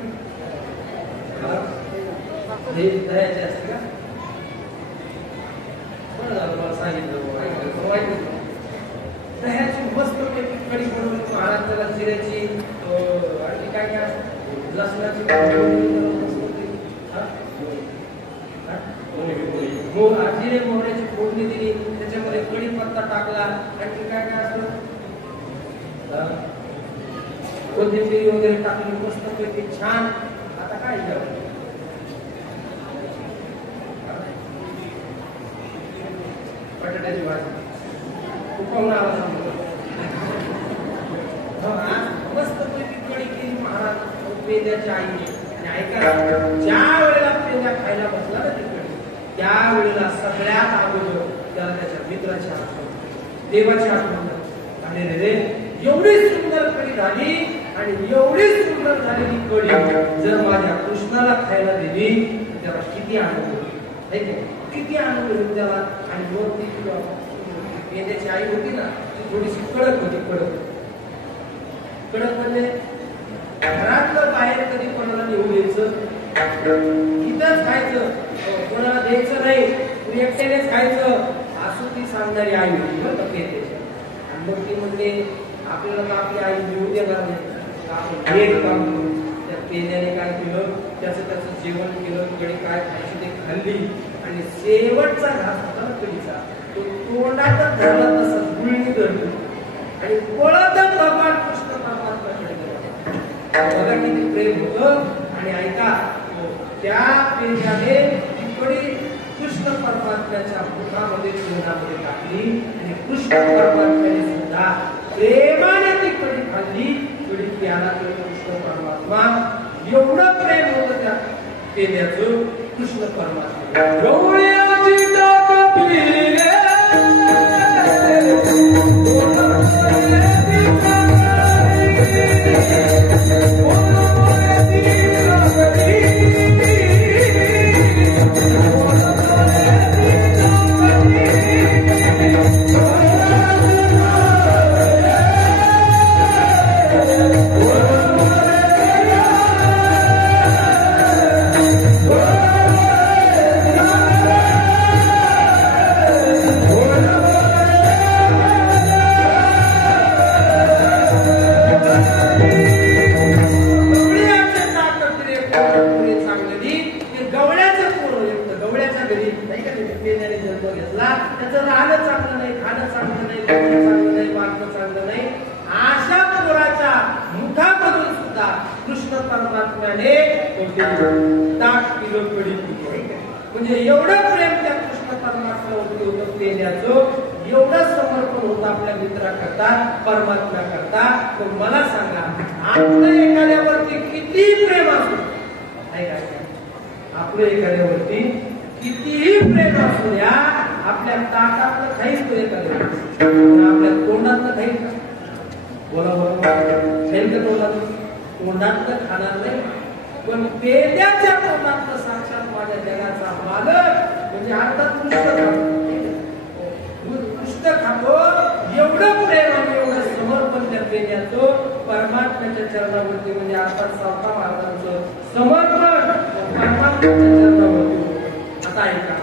दह्याची असते का बरं झालं मला सांगितलं. दह्याची मस्त पैकी कढी बनवली महाराज. त्याला जिऱ्याची आणखी काय काय असतं लसणाची जिरे मोहऱ्याची फोडणी दिली. त्याच्यामध्ये कढीपत्ता टाकला. आणखी काय काय असतं कोथिंबीर वगैरे टाकली मस्त पैकी छान. आता काय बटाट्याची भाजी उकवणारा सांगतो मस्त पैकी कढी केली महाराज पेंड्याच्या आईने. आणि ऐका ज्या वेळेला पेंड्या खायला बसला ना ती कढी त्यावेळेला सगळ्यात अगोदर त्याला त्याच्या मित्राची आठवण देवाची आठवण आणि रे एवढी सुंदर कढी झाली आणि एवढी सुंदर झालेली कढी जर माझ्या कृष्णाला खायला दिली त्याला किती आनंद होईल किती आनंद होईल त्याला. आणि मग ती पेंड्याची आई होती ना ती थोडीशी कडक होती. कडक म्हणजे घरातलं बाहेर कधी कोणाला निवडून यायचं इथंच खायचं कोणाला द्यायचं नाही तुम्ही एकट्यानेच खायचं असं ती सांगणारी आई होती बरं का पेंड्याची. आणि मग ती म्हणते आपल्याला तर आपली आई निवडून देणार नाही आपण एक काम करू. त्या पेंड्याने काय केलं त्याचं जेवण केलं. कडे काय खायची ते खाल्ली आणि शेवटचा घास होता ना कढीचा तो तोंडातच धरला तसा गुळणी धरली आणि पळतच भगवान कृष्ण परमात्म्याकडे गेला. बघा किती प्रेम होतं. आणि ऐका त्या पेंड्याने ती कढी कृष्ण परमात्म्याच्या मुखामध्ये तोंडामध्ये टाकली आणि कृष्ण परमात्म्याने सुद्धा प्रेमाने ती कढी खाल्ली. कढी प्याला कृष्ण परमात्मा. एवढं प्रेम होतं त्या पेंड्याचं कृष्ण परमात्मा. गवळ्याची टाक पिले म्हणजे एवढं प्रेम त्या कृष्ण परमात्म्यावरती होतं पेंड्याचं. एवढं समर्पण होतं आपल्या मित्राकरता परमात्म्याकरता. तर मला सांगा आपलं एखाद्यावरती किती प्रेम असू आपलं एखाद्यावरती कितीही प्रेम असू द्या आपल्या ताटातलं खाईच तो एखाद्या आपल्या तोंडातलं खाईल का बोला खाईल का तोंडातलं खाणार नाही. पण पेंड्याच्या तोंडातलं साक्षात माझ्या जगाचा मालक म्हणजे अर्थात कृष्ण खातो. कृष्ण खातो एवढं प्रेम परमात्म्याच्या चरणावरती म्हणजे आपण सावता महाराजांचं समर्पण परमात्म्याच्या चरणावरती होतं. आता ऐका,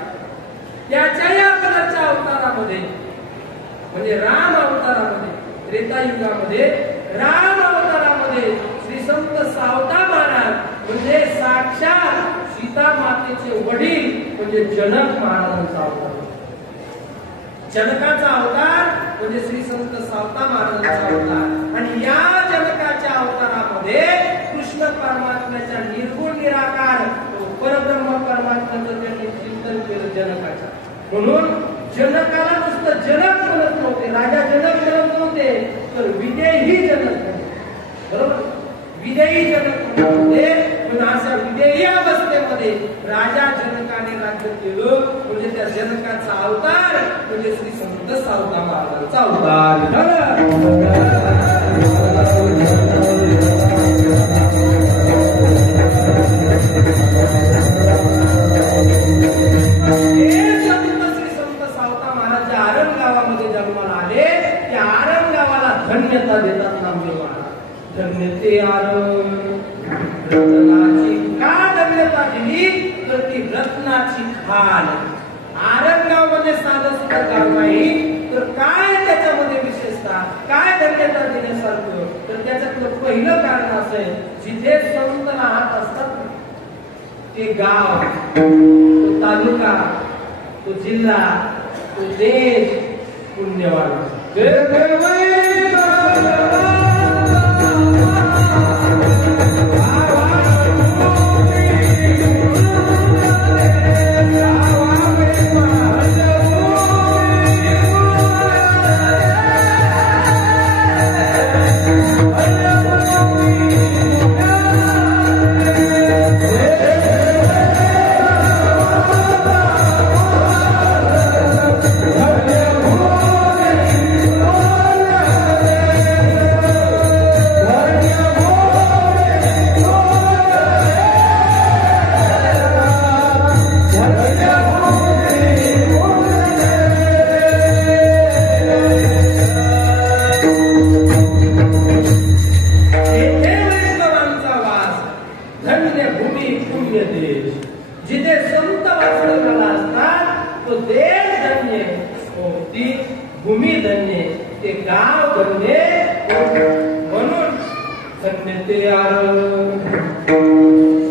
त्याच्या या अगोदरच्या अवतारामध्ये म्हणजे राम अवतारामध्ये, त्रेतायुगामध्ये राम अवतारामध्ये श्री संत सावता महाराज म्हणजे साक्षात सीता मातेचे वडील म्हणजे जनक महाराजांचा अवतार. जनकाचा अवतार म्हणजे श्री संत सावता महाराजांचा अवतार. आणि या जनकाच्या अवतारामध्ये कृष्ण परमात्म्याच्या निर्गुण निराकार परब्रह्म परमात्म्याचं त्यांनी चिंतन केलं जनकाच्या. म्हणून जनकाला नुसतं जनक म्हणत नव्हते, राजा जनक म्हणत नव्हते, तर विदेही जनक बरोबर, विदेही जनक म्हणत होते. पण अशा विदेही अवस्थेमध्ये राजा जनकाने राज्य केलं म्हणजे त्या जनकाचा अवतार म्हणजे श्री संत सावता महाराजांचा अवतार. धन्यता देतात नामदेव महाराज. धन्यते रत्नाची का धन्यता दिली तर ती रत्नाची खान. आरणगाव मध्ये साधं सुद्धा गाव नाही तर काय त्याच्यामध्ये विशेषता, काय धन्यता देण्यासारखं, तर त्याच्यातलं पहिलं कारण असं आहे जिथे संत राहत असतात ते गाव, तो तालुका, तो जिल्हा, तो देश पुण्यवान.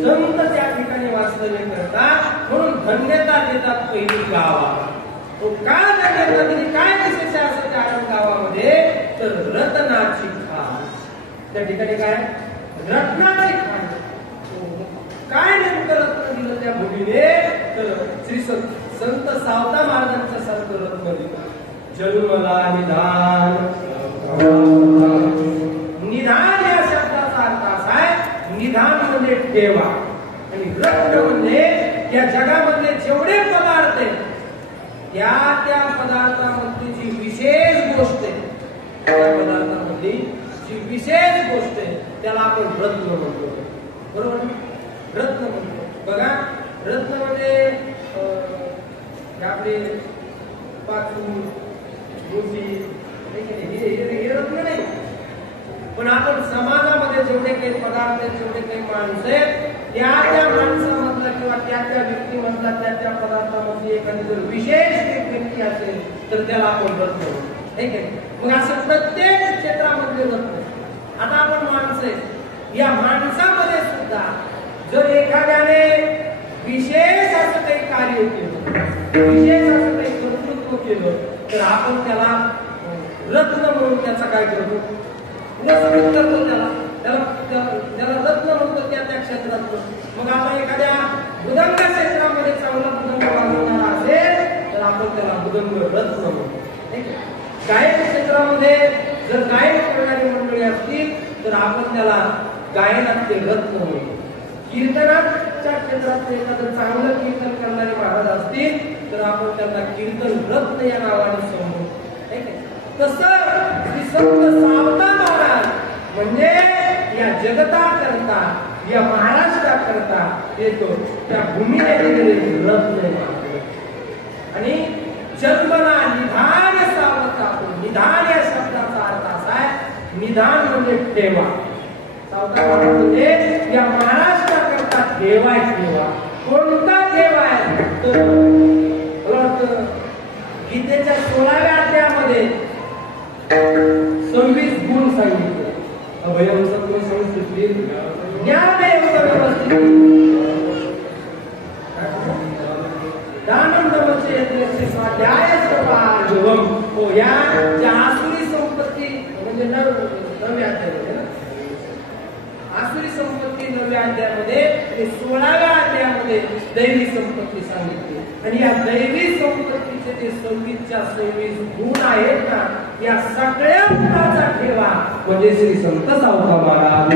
संत त्या ठिकाणी वास्तव्य करतात म्हणून धन्यता देतात पहिली गावाला. तो का धन्यता दिली, काय विशेष असं त्या गावामध्ये तर रत्नाची खान. त्या ठिकाणी काय रत्नाची खान, काय नेमकं रत्न दिलं त्या भूमीने तर श्री संत सावता महाराजांच्या सारखं रत्न दिलं. जन्मला निधान. निधान या शब्दाचा अर्थ असा आहे निधान म्हणजे ठेवा आणि रत्न म्हणजे या जगामध्ये जेवढे पदार्थ आहेत त्या त्या पदार्थामधली जी विशेष गोष्ट आहे, त्या पदार्थामधली जी विशेष गोष्ट आहे त्याला आपण रत्न म्हणतो. बरोबर, रत्न म्हणतो. बघा रत्न म्हणजे आपले पाचू मोती हे रत्न नाही. पण आपण समाजामध्ये जेवढे काही पदार्थ आहेत, जेवढे काही माणसं आहेत त्या त्या माणसामधला किंवा त्या त्या व्यक्तीमधला त्या त्या पदार्थामध्ये एखादी जर विशेष एक व्यक्ती असेल तर त्याला आपण रत्न म्हणतो. ठीक आहे. मग असं प्रत्येक क्षेत्रामधले रत्न. आता आपण माणसं आहेत, या माणसामध्ये सुद्धा जर एखाद्याने विशेष असं काही कार्य केलं, विशेष असं काही कर्तृत्व केलं तर आपण त्याला रत्न म्हणून त्याचा काय करतो, पुरस्कृत करतो. त्याला रत्न म्हणतो त्या त्या क्षेत्रात. मग आपण एखाद्या मृदंग क्षेत्रामध्ये चांगला मृदंग वाजवणारा असेल तर आपण त्याला मृदंग रत्न म्हणतो. गायन क्षेत्रामध्ये जर गायन करणारी मंडळी असतील तर आपण त्याला गायनात ते रत्न म्हणतो. कीर्तनाच्या क्षेत्रात एखादं चांगलं कीर्तन करणारे महाराज असतील तर आपण त्यांना कीर्तन रत्न या नावाने संबोधतो. तसं श्री संत सावता महाराज म्हणजे या जगताकरता, या महाराष्ट्राकरता येतो त्या भूमीने दिलेले रत्न. आणि जन्मला निधान सावता. निधान या शब्दाचा अर्थ असा आहे निधान म्हणजे ठेवा. सावता माणूस म्हणजे या महाराष्ट्राकरता ठेवा आहे, ठेवा. कोणता ठेवा आहे तर मला वाटतं गीतेच्या 16व्या अध्यायामध्ये 26 गुण सांगितले. अभयम सत्व संस्कृती ज्ञानमेव व्यवस्थित दानम दमचे यज्ञस्य स्वाध्यायस्य पार्जवम. हो, या ज्या आसुरी संपत्ती म्हणजे नवव्या अध्यायामध्ये ना, आसुरी संपत्ती 9व्या अध्यायामध्ये आणि 16व्या अध्यायामध्ये दैवी संपत्ती सांगितली. आणि या दैवी संपत्तीचे जे 26 गुण आहेत ना, या सगळ्या गुणाचा ठेवा म्हणजे श्री संत सावता महाराज.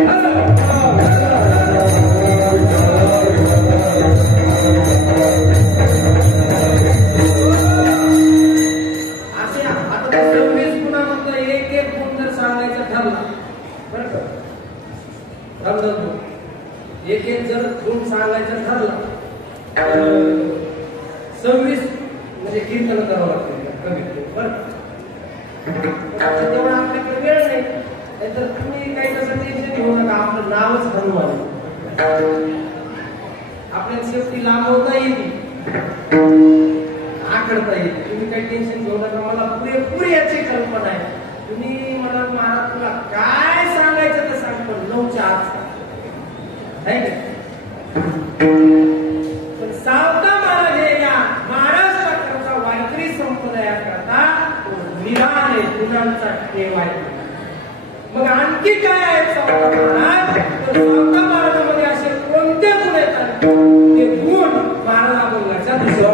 असे आता 26 गुणामधलं एक एक गुण जर सांगायचं ठरला बरं का, एक एक जर गुण सांगायचं ठरला 26 म्हणजे कीर्तन करावं लागतं कमीत बरं. तेवढा आपल्याकडे वेळ नाही, तर तुम्ही काही तसं टेन्शन घेऊ नका. आपलं नावच हनुमान, आपल्याला शेवटी लांबवता येईल, आखडता येईल. तुम्ही काही टेन्शन घेऊ नका. मला पुरेपूर याची कल्पना आहे. तुम्ही मला महाराज तुला काय सांगायचं ते सांग, पण 9च्या आत नाही का. पण सावता महाराज हे या महाराष्ट्राचा वारकरी संप्रदाया करता निरान आहे, गुणांचा ठेवा आहे. मग आणखी काय आहे सावता महाराज, तर सावता महाराजांमध्ये असे कोणते गुण येतात ते गुण महाराज आपण लक्षात ठेवा.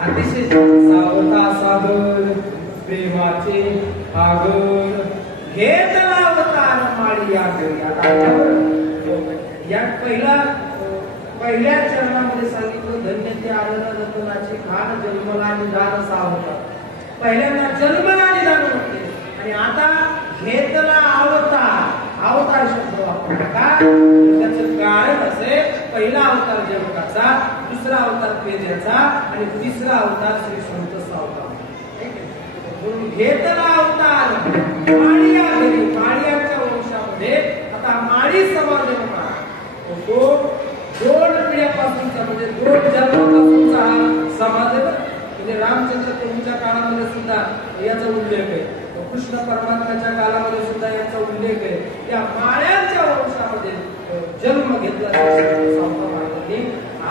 अतिशय सावता सागर प्रेमाचे आगर घेतला अवतार माळी या पहिल्या चरणामध्ये सांगितलं धन्य ते आलेला रतनाचे खान जन्मला निदान सावता. पहिल्यांदा जन्मला निदान होते आणि आता घेतला अवतार शब्द वापरला का, त्याचं कारण असे पहिला अवतार जनकाचा, दुसरा अवतार पेजाचा आणि तिसरा अवतार श्री संत सावता. घेतला अवतार माळिया घरी, माळियाच्या समाजामध्ये आता माळी समाज तो 2 पिढ्यापासूनचा म्हणजे 2 जन्मापासूनचा हा समाज आहे. म्हणजे रामचंद्र प्रभूंच्या काळामध्ये सुद्धा याचा उल्लेख आहे, कृष्ण परमात्म्याच्या काळामध्ये सुद्धा याचा उल्लेख आहे. त्या माळ्यांच्या वंशामध्ये जन्म घेतला, सावता महाराजांनी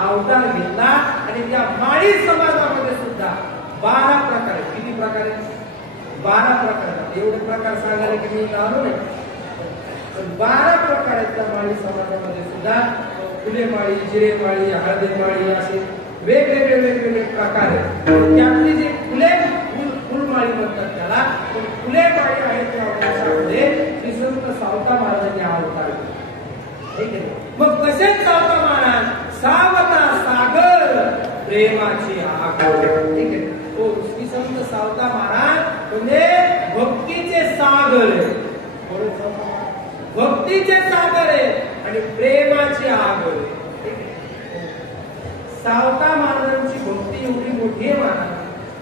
अवतार घेतला आणि त्या माळी समाजामध्ये सुद्धा 12 प्रकार आहेत. किती प्रकार आहेत? 12 प्रकार. एवढे प्रकार सांगायला की मी आलो नाही, पण 12 प्रकार आहेत त्या माळी समाजामध्ये सुद्धा. फुले माळी, जिरे माळी, हळदे माळी असे वेगवेगळे प्रकार आहेत. त्यातली जे फुलमाळी म्हणतात त्याला, पण फुले माळी आहेत त्या वंशामध्ये श्री संत सावता महाराजांनी अवतार घेतला. मग कसे सावता महाराज? सावता सागर प्रेमाची आग. ठीक आहे. तो श्री संत सावता महाराज म्हणजे भक्तीचे सागर आहे, भक्तीचे सागर आहे आणि प्रेमाची आग आहे. सावता महाराजांची भक्ती एवढी मोठी आहे महाराज.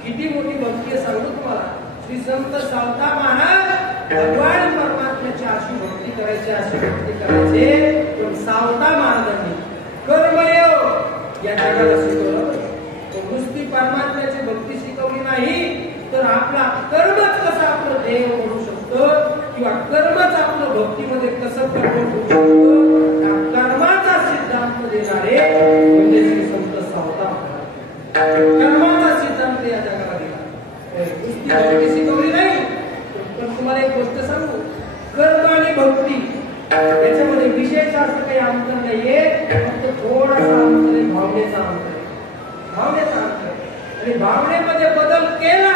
किती मोठी भक्ती आहे सांगू तुम्हाला. श्री संत सावता महाराज भगवान परमात्म्याची अशी भक्ती करायची, अशी भक्ती करायचे. पण सावता महाराजांनी कर्मयोग या जगाला शिकवलं. नुसती परमात्म्याची भक्ती शिकवली नाही तर आपला कर्मच कसं आपलं देव म्हणू शकतं किंवा कर्मच आपलं भक्तीमध्ये कसं प्रकट होऊ शकतं, या कर्माचा सिद्धांत देणारे म्हणजे श्री संत सावता महाराज. कर्माचा सिद्धांत या जगाला दिला. नुसती भक्ती शिकवली नाही. पण तुम्हाला एक गोष्ट सांगू, कर्म आणि भक्ती याच्यामध्ये विशेष असं काही अंतर नाहीये, फक्त थोडासा अंतर आहे, भावनेचा अंतर आहे. भावनेचा अंतर आणि भावनेमध्ये बदल केला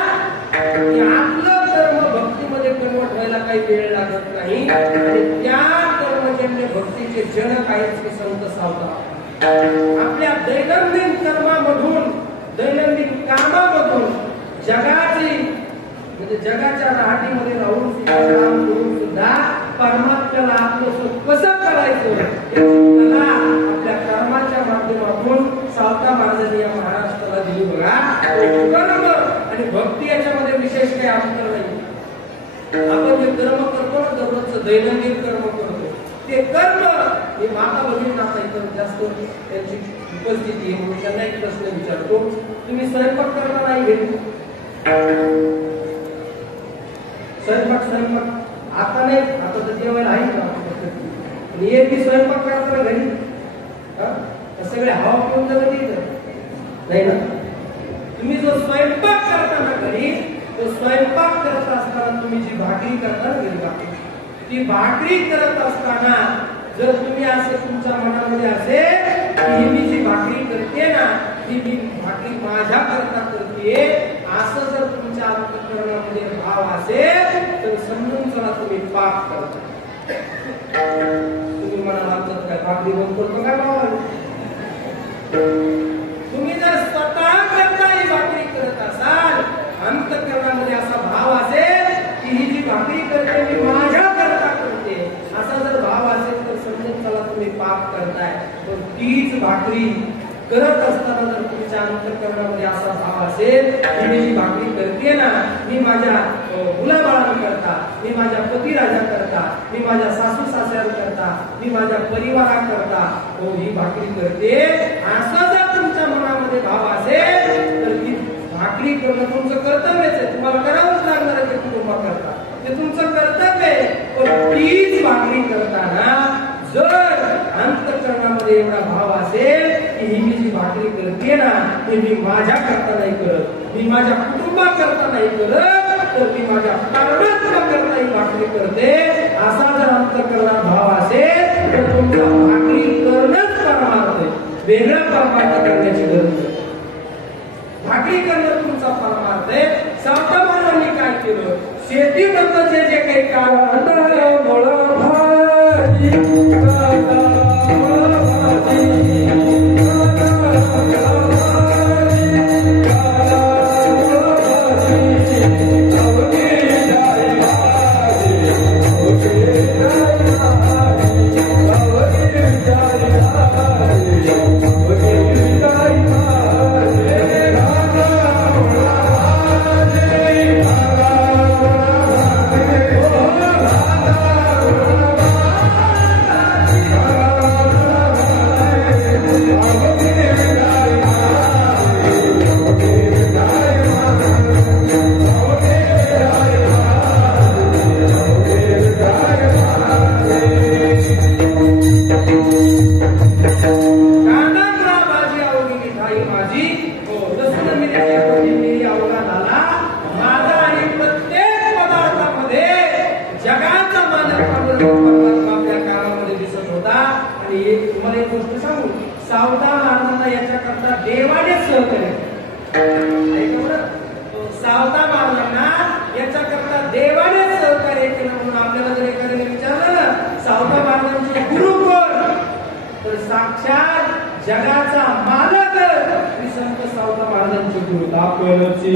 की आपलं कर्म भक्तीमध्ये कन्वर्ट व्हायला काही वेळ लागत नाही. आणि त्या कर्मजन्य भक्तीचे जनक आहेत श्री संत सावता. आपल्या दैनंदिन कर्मामधून, दैनंदिन कामामधून जगाची म्हणजे जगाच्या राहटीमध्ये राहून काम करून सुद्धा परमात्म्याला आपलं कसं करायचं त्याला आपल्या कर्माच्या माध्यमातून सावता महाराजांनी या महाराष्ट्राला दिली. बघा, कर्म आणि भक्ती याच्यामध्ये विशेष काही अंतर नाही. आपण जे कर्म करतो ना, दररोजचं दैनंदिन कर्म करतो, ते कर्म हे माता भगिनींना इतर जास्त त्यांची उपस्थिती आहे म्हणून त्यांना एक प्रश्न विचारतो. तुम्ही स्वयंपाक करता नाही घेतली? स्वयंपाक आता नाही, आता तर जेवायला आहे का? एरवी स्वयंपाक करताना घरी सगळे हवा पिऊन जात नाही ना. तुम्ही जो स्वयंपाक करताना घरी, तो स्वयंपाक करत असताना तुम्ही जी भाकरी करता ना घरी, ती भाकरी करत असताना जर तुम्ही असं तुमच्या मनामध्ये असेल की मी जी भाकरी करते ना, ती मी भाकरी माझ्या करता करते, असं जर तुमच्या अंतःकरणामध्ये भाव असेल तर समजून चला तुम्ही पाप करता. तुम्ही म्हणाला काय भाकरी बंद करतो काय भाव? तुम्ही जर स्वतः करता ही भाकरी करत असाल, अंतःकरणामध्ये असा भाव असेल की ही जी भाकरी करते मी माझ्या करता करते, असा जर भाव असेल तर समजून चला तुम्ही पाप करताय. पण तीच भाकरी करत असताना जर तुमच्या अंतःकरणामध्ये असा भाव असेल की मी जी भाकरी करते ना, मी माझ्या मुलाबाळांकरता, मी माझ्या पतिराजाकरता, मी माझ्या सासू सासऱ्यांकरता, मी माझ्या परिवाराकरता ही भाकरी करते, असा जर तुमच्या मनामध्ये भाव असेल तर ती भाकरी करणं तुमचं कर्तव्यच आहे. तुम्हाला करावंच लागणार आहे ते कुटुंबाकरता, ते तुमचं कर्तव्य आहे. पण तीच भाकरी करताना जर अंतःकरणामध्ये एवढा भाव असेल की ही मी जी भाकरी करते ना, ते मी माझ्या करता नाही करत, मी माझ्या कुटुंबाकरता नाही करत, तर मी माझ्या परमात्म्याकरता ही भाकरी करते, असा जर अंतःकरणात भाव असेल तर तुमचा भाकरी करणंच परमार्थ आहे. वेगळा परमार्थ करण्याची गरज नाही. भाकरी करणं तुमचा परमार्थ आहे. सावता महाराजांनी काय केलं? शेतीबद्दलचे जे काही कारण सावता महाराजांना याच्याकरता देवाने सहकार्य सावता महाराजांना याच्याकरता देवाने सहकार्य केलं म्हणून आपल्याला जर एखाद्याने विचारलं ना सावता महाराजांचे गुरु कोण तर साक्षात जगाचा मालक श्री संत सावता महाराजांचे गुरु दाखवलची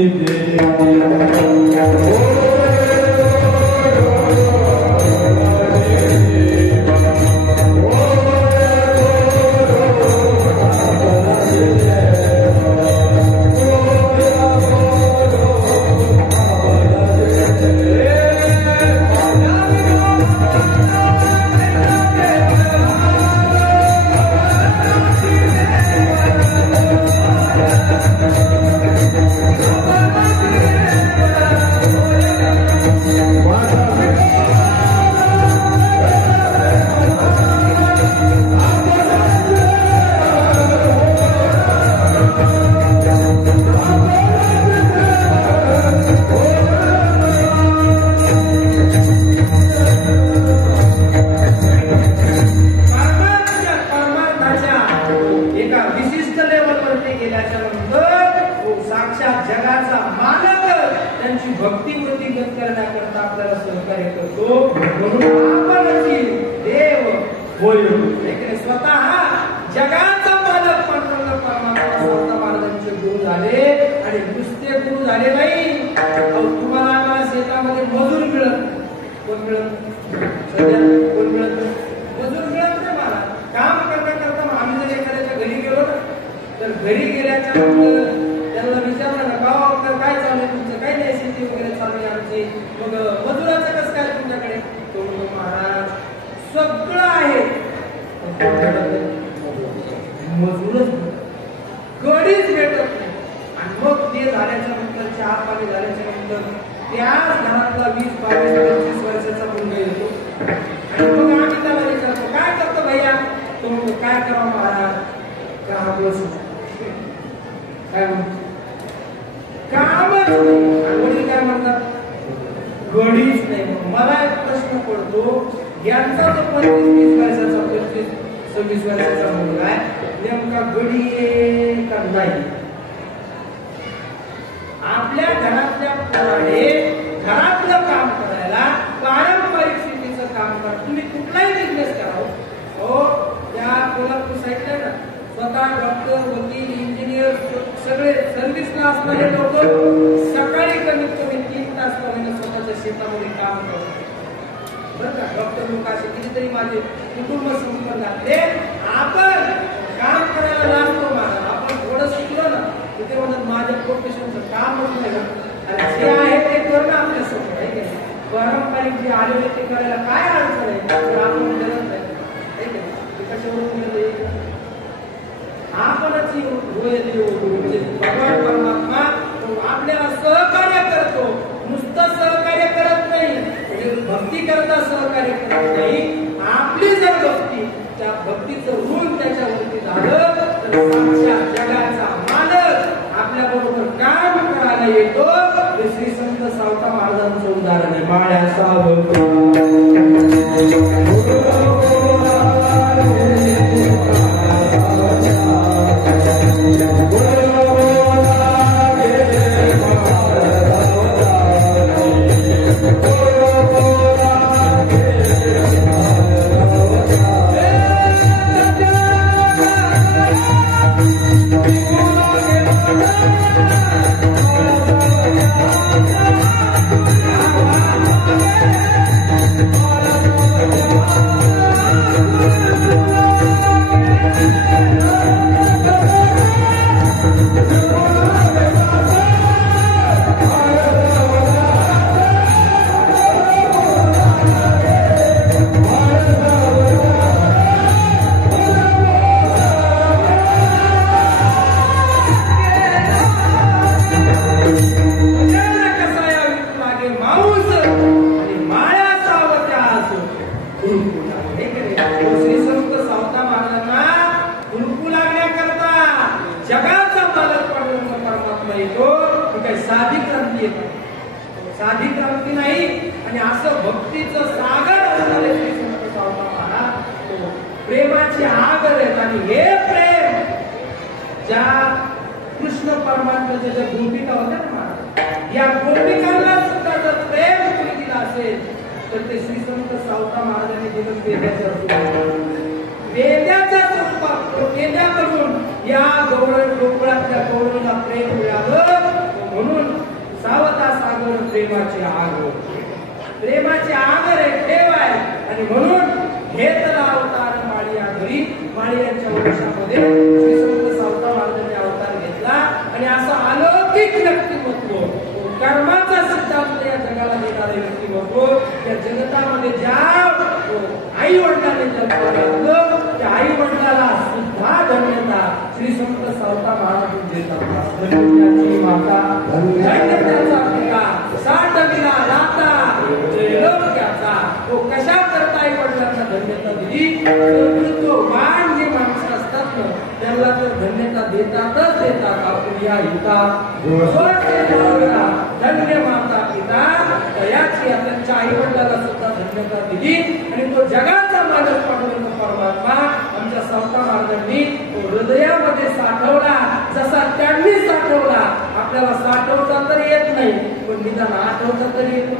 साधी क्रांती नाही आणि असं भक्तीचं सागर असणारे श्री संत सावता महाराज प्रेमाची आग आहेत आणि हे प्रेम ज्या कृष्ण परमात्म्याच्या ज्या गोपिका होत्या ना महाराज, या गोपिकांना सुद्धा जर प्रेम कोणी दिला असेल तर ते श्री संत सावता महाराजांनी दिलं वेद्याच्या स्वरूपात. वेद्याच्या स्वरूपात वेद्याकडून या गोकुळातल्या गौरवला प्रेम मिळालं, म्हणून सावता सागर प्रेमाची आग, प्रेमाची आगर आहे, ठेव आहे. आणि म्हणून घेतला अवतार माळी या घरी, माळी यांच्या वंशामध्ये श्री संत सावता महाराजांनी अवतार घेतला आणि असं अलौकिक व्यक्तिमत्व, कर्माचा सिद्धांत या जगाला देणारे व्यक्तिमत्व, त्या जगतामध्ये ज्या आई वडिलांनी जन्म घातलं त्या आई वडिलाला सुद्धा धन्यता श्री संत सावता महाराज देतात. धन्याची माता, धन्यतेचा पिता, साठविला दाता, जयलोक्याचा. तो कशा करता आई वडिलांना धन्यता दिली? तो मान जे माणसं असतात ना त्यांना तर धन्यता देतातच देतात. आपण या हिता धन्य माता पिता दयाची त्यांच्या आई वडिलांना सुद्धा धन्यता दिली. आणि तो जगाचा मालक पांडुरंग परमात्मा आमच्या सावता महाराजांनी तो हृदयामध्ये साठवला. जसा त्यांनी साठवला, आपल्याला साठवता तर येत नाही पण निदान आठवता तरी येतो,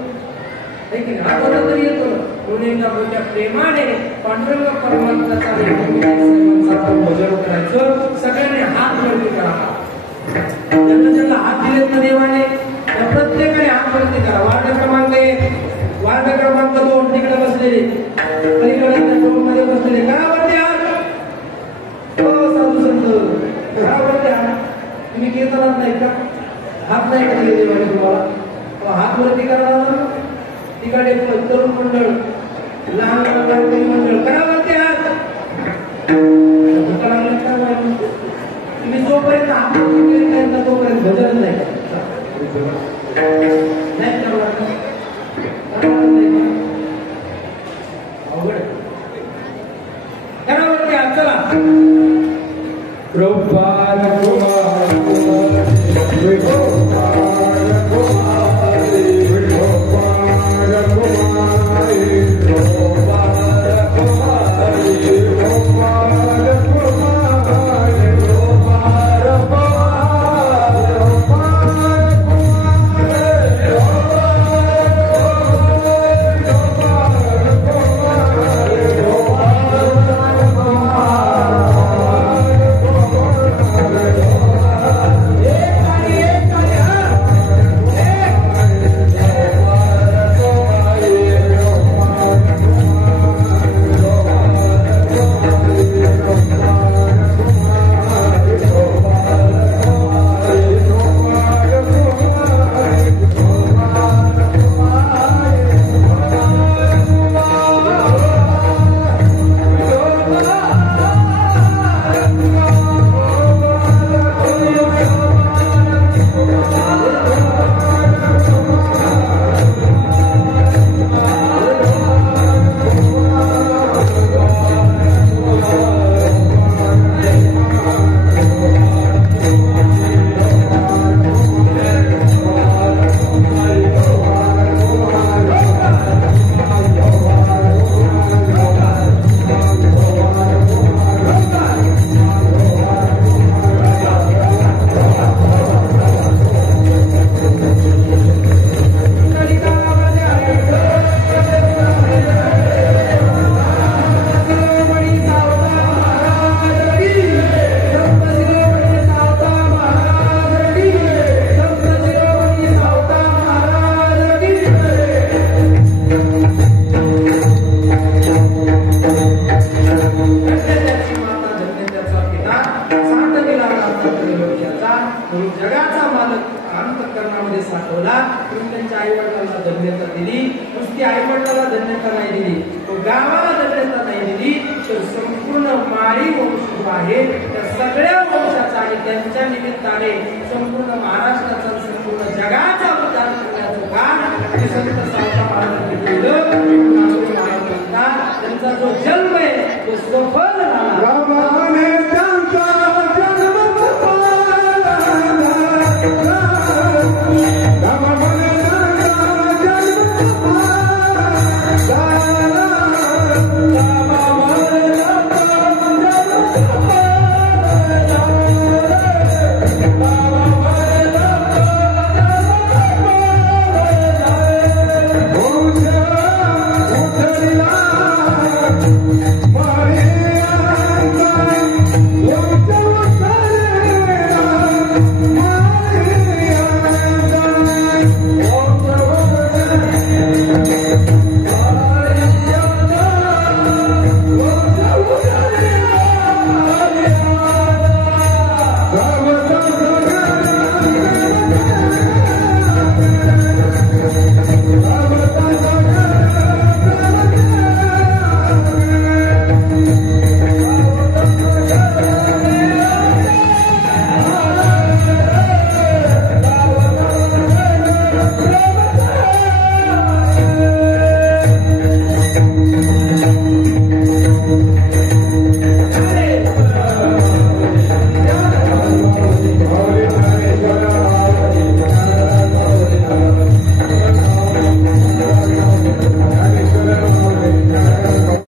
आठवता तरी येतो. म्हणून एकदा मोठ्या प्रेमाने पांडुरंग परमात्म्याचा भजन करायचं. सगळ्यांनी हात वरती करा. ज्यांना ज्यांना हात दिलेत ना देवाने त्या प्रत्येकाने हात वरती करा. वार्ड क्रमांक 1, वार्ड क्रमांक 2 तिकडे बसलेले, पलीकडे मध्ये बसलेले, घरावरती हात. हो साधू संत, घरावरती हात. तुम्ही कीर्तनात नाही का? हात नाही का दिले देवाने तुम्हाला? हात वरती करा. तिकडे तरुण मंडळ, लहान मंडळ, घरावरती हात. तुम्ही जोपर्यंत हात तोपर्यंत भजन नाही अवघड. घरावरती हात. चला. कृपाल कुमार जगाचा मालक अंतःकरणामध्ये साठवला. म्हणून त्यांच्या आई वडिलांना धन्यता दिली. नुसती आई वडिलांना धन्यता नाही दिली, तो गावाला धन्यता नाही दिली, तर संपूर्ण माळी वंश आहे त्या सगळ्या वंशाचा आणि त्यांच्या निमित्ताने संपूर्ण महाराष्ट्राचा संपूर्ण जगाचा उद्धार करण्याचं काम संत सावता महाराजांनी केलं. त्यांचा जो जन्म आहे तो सफल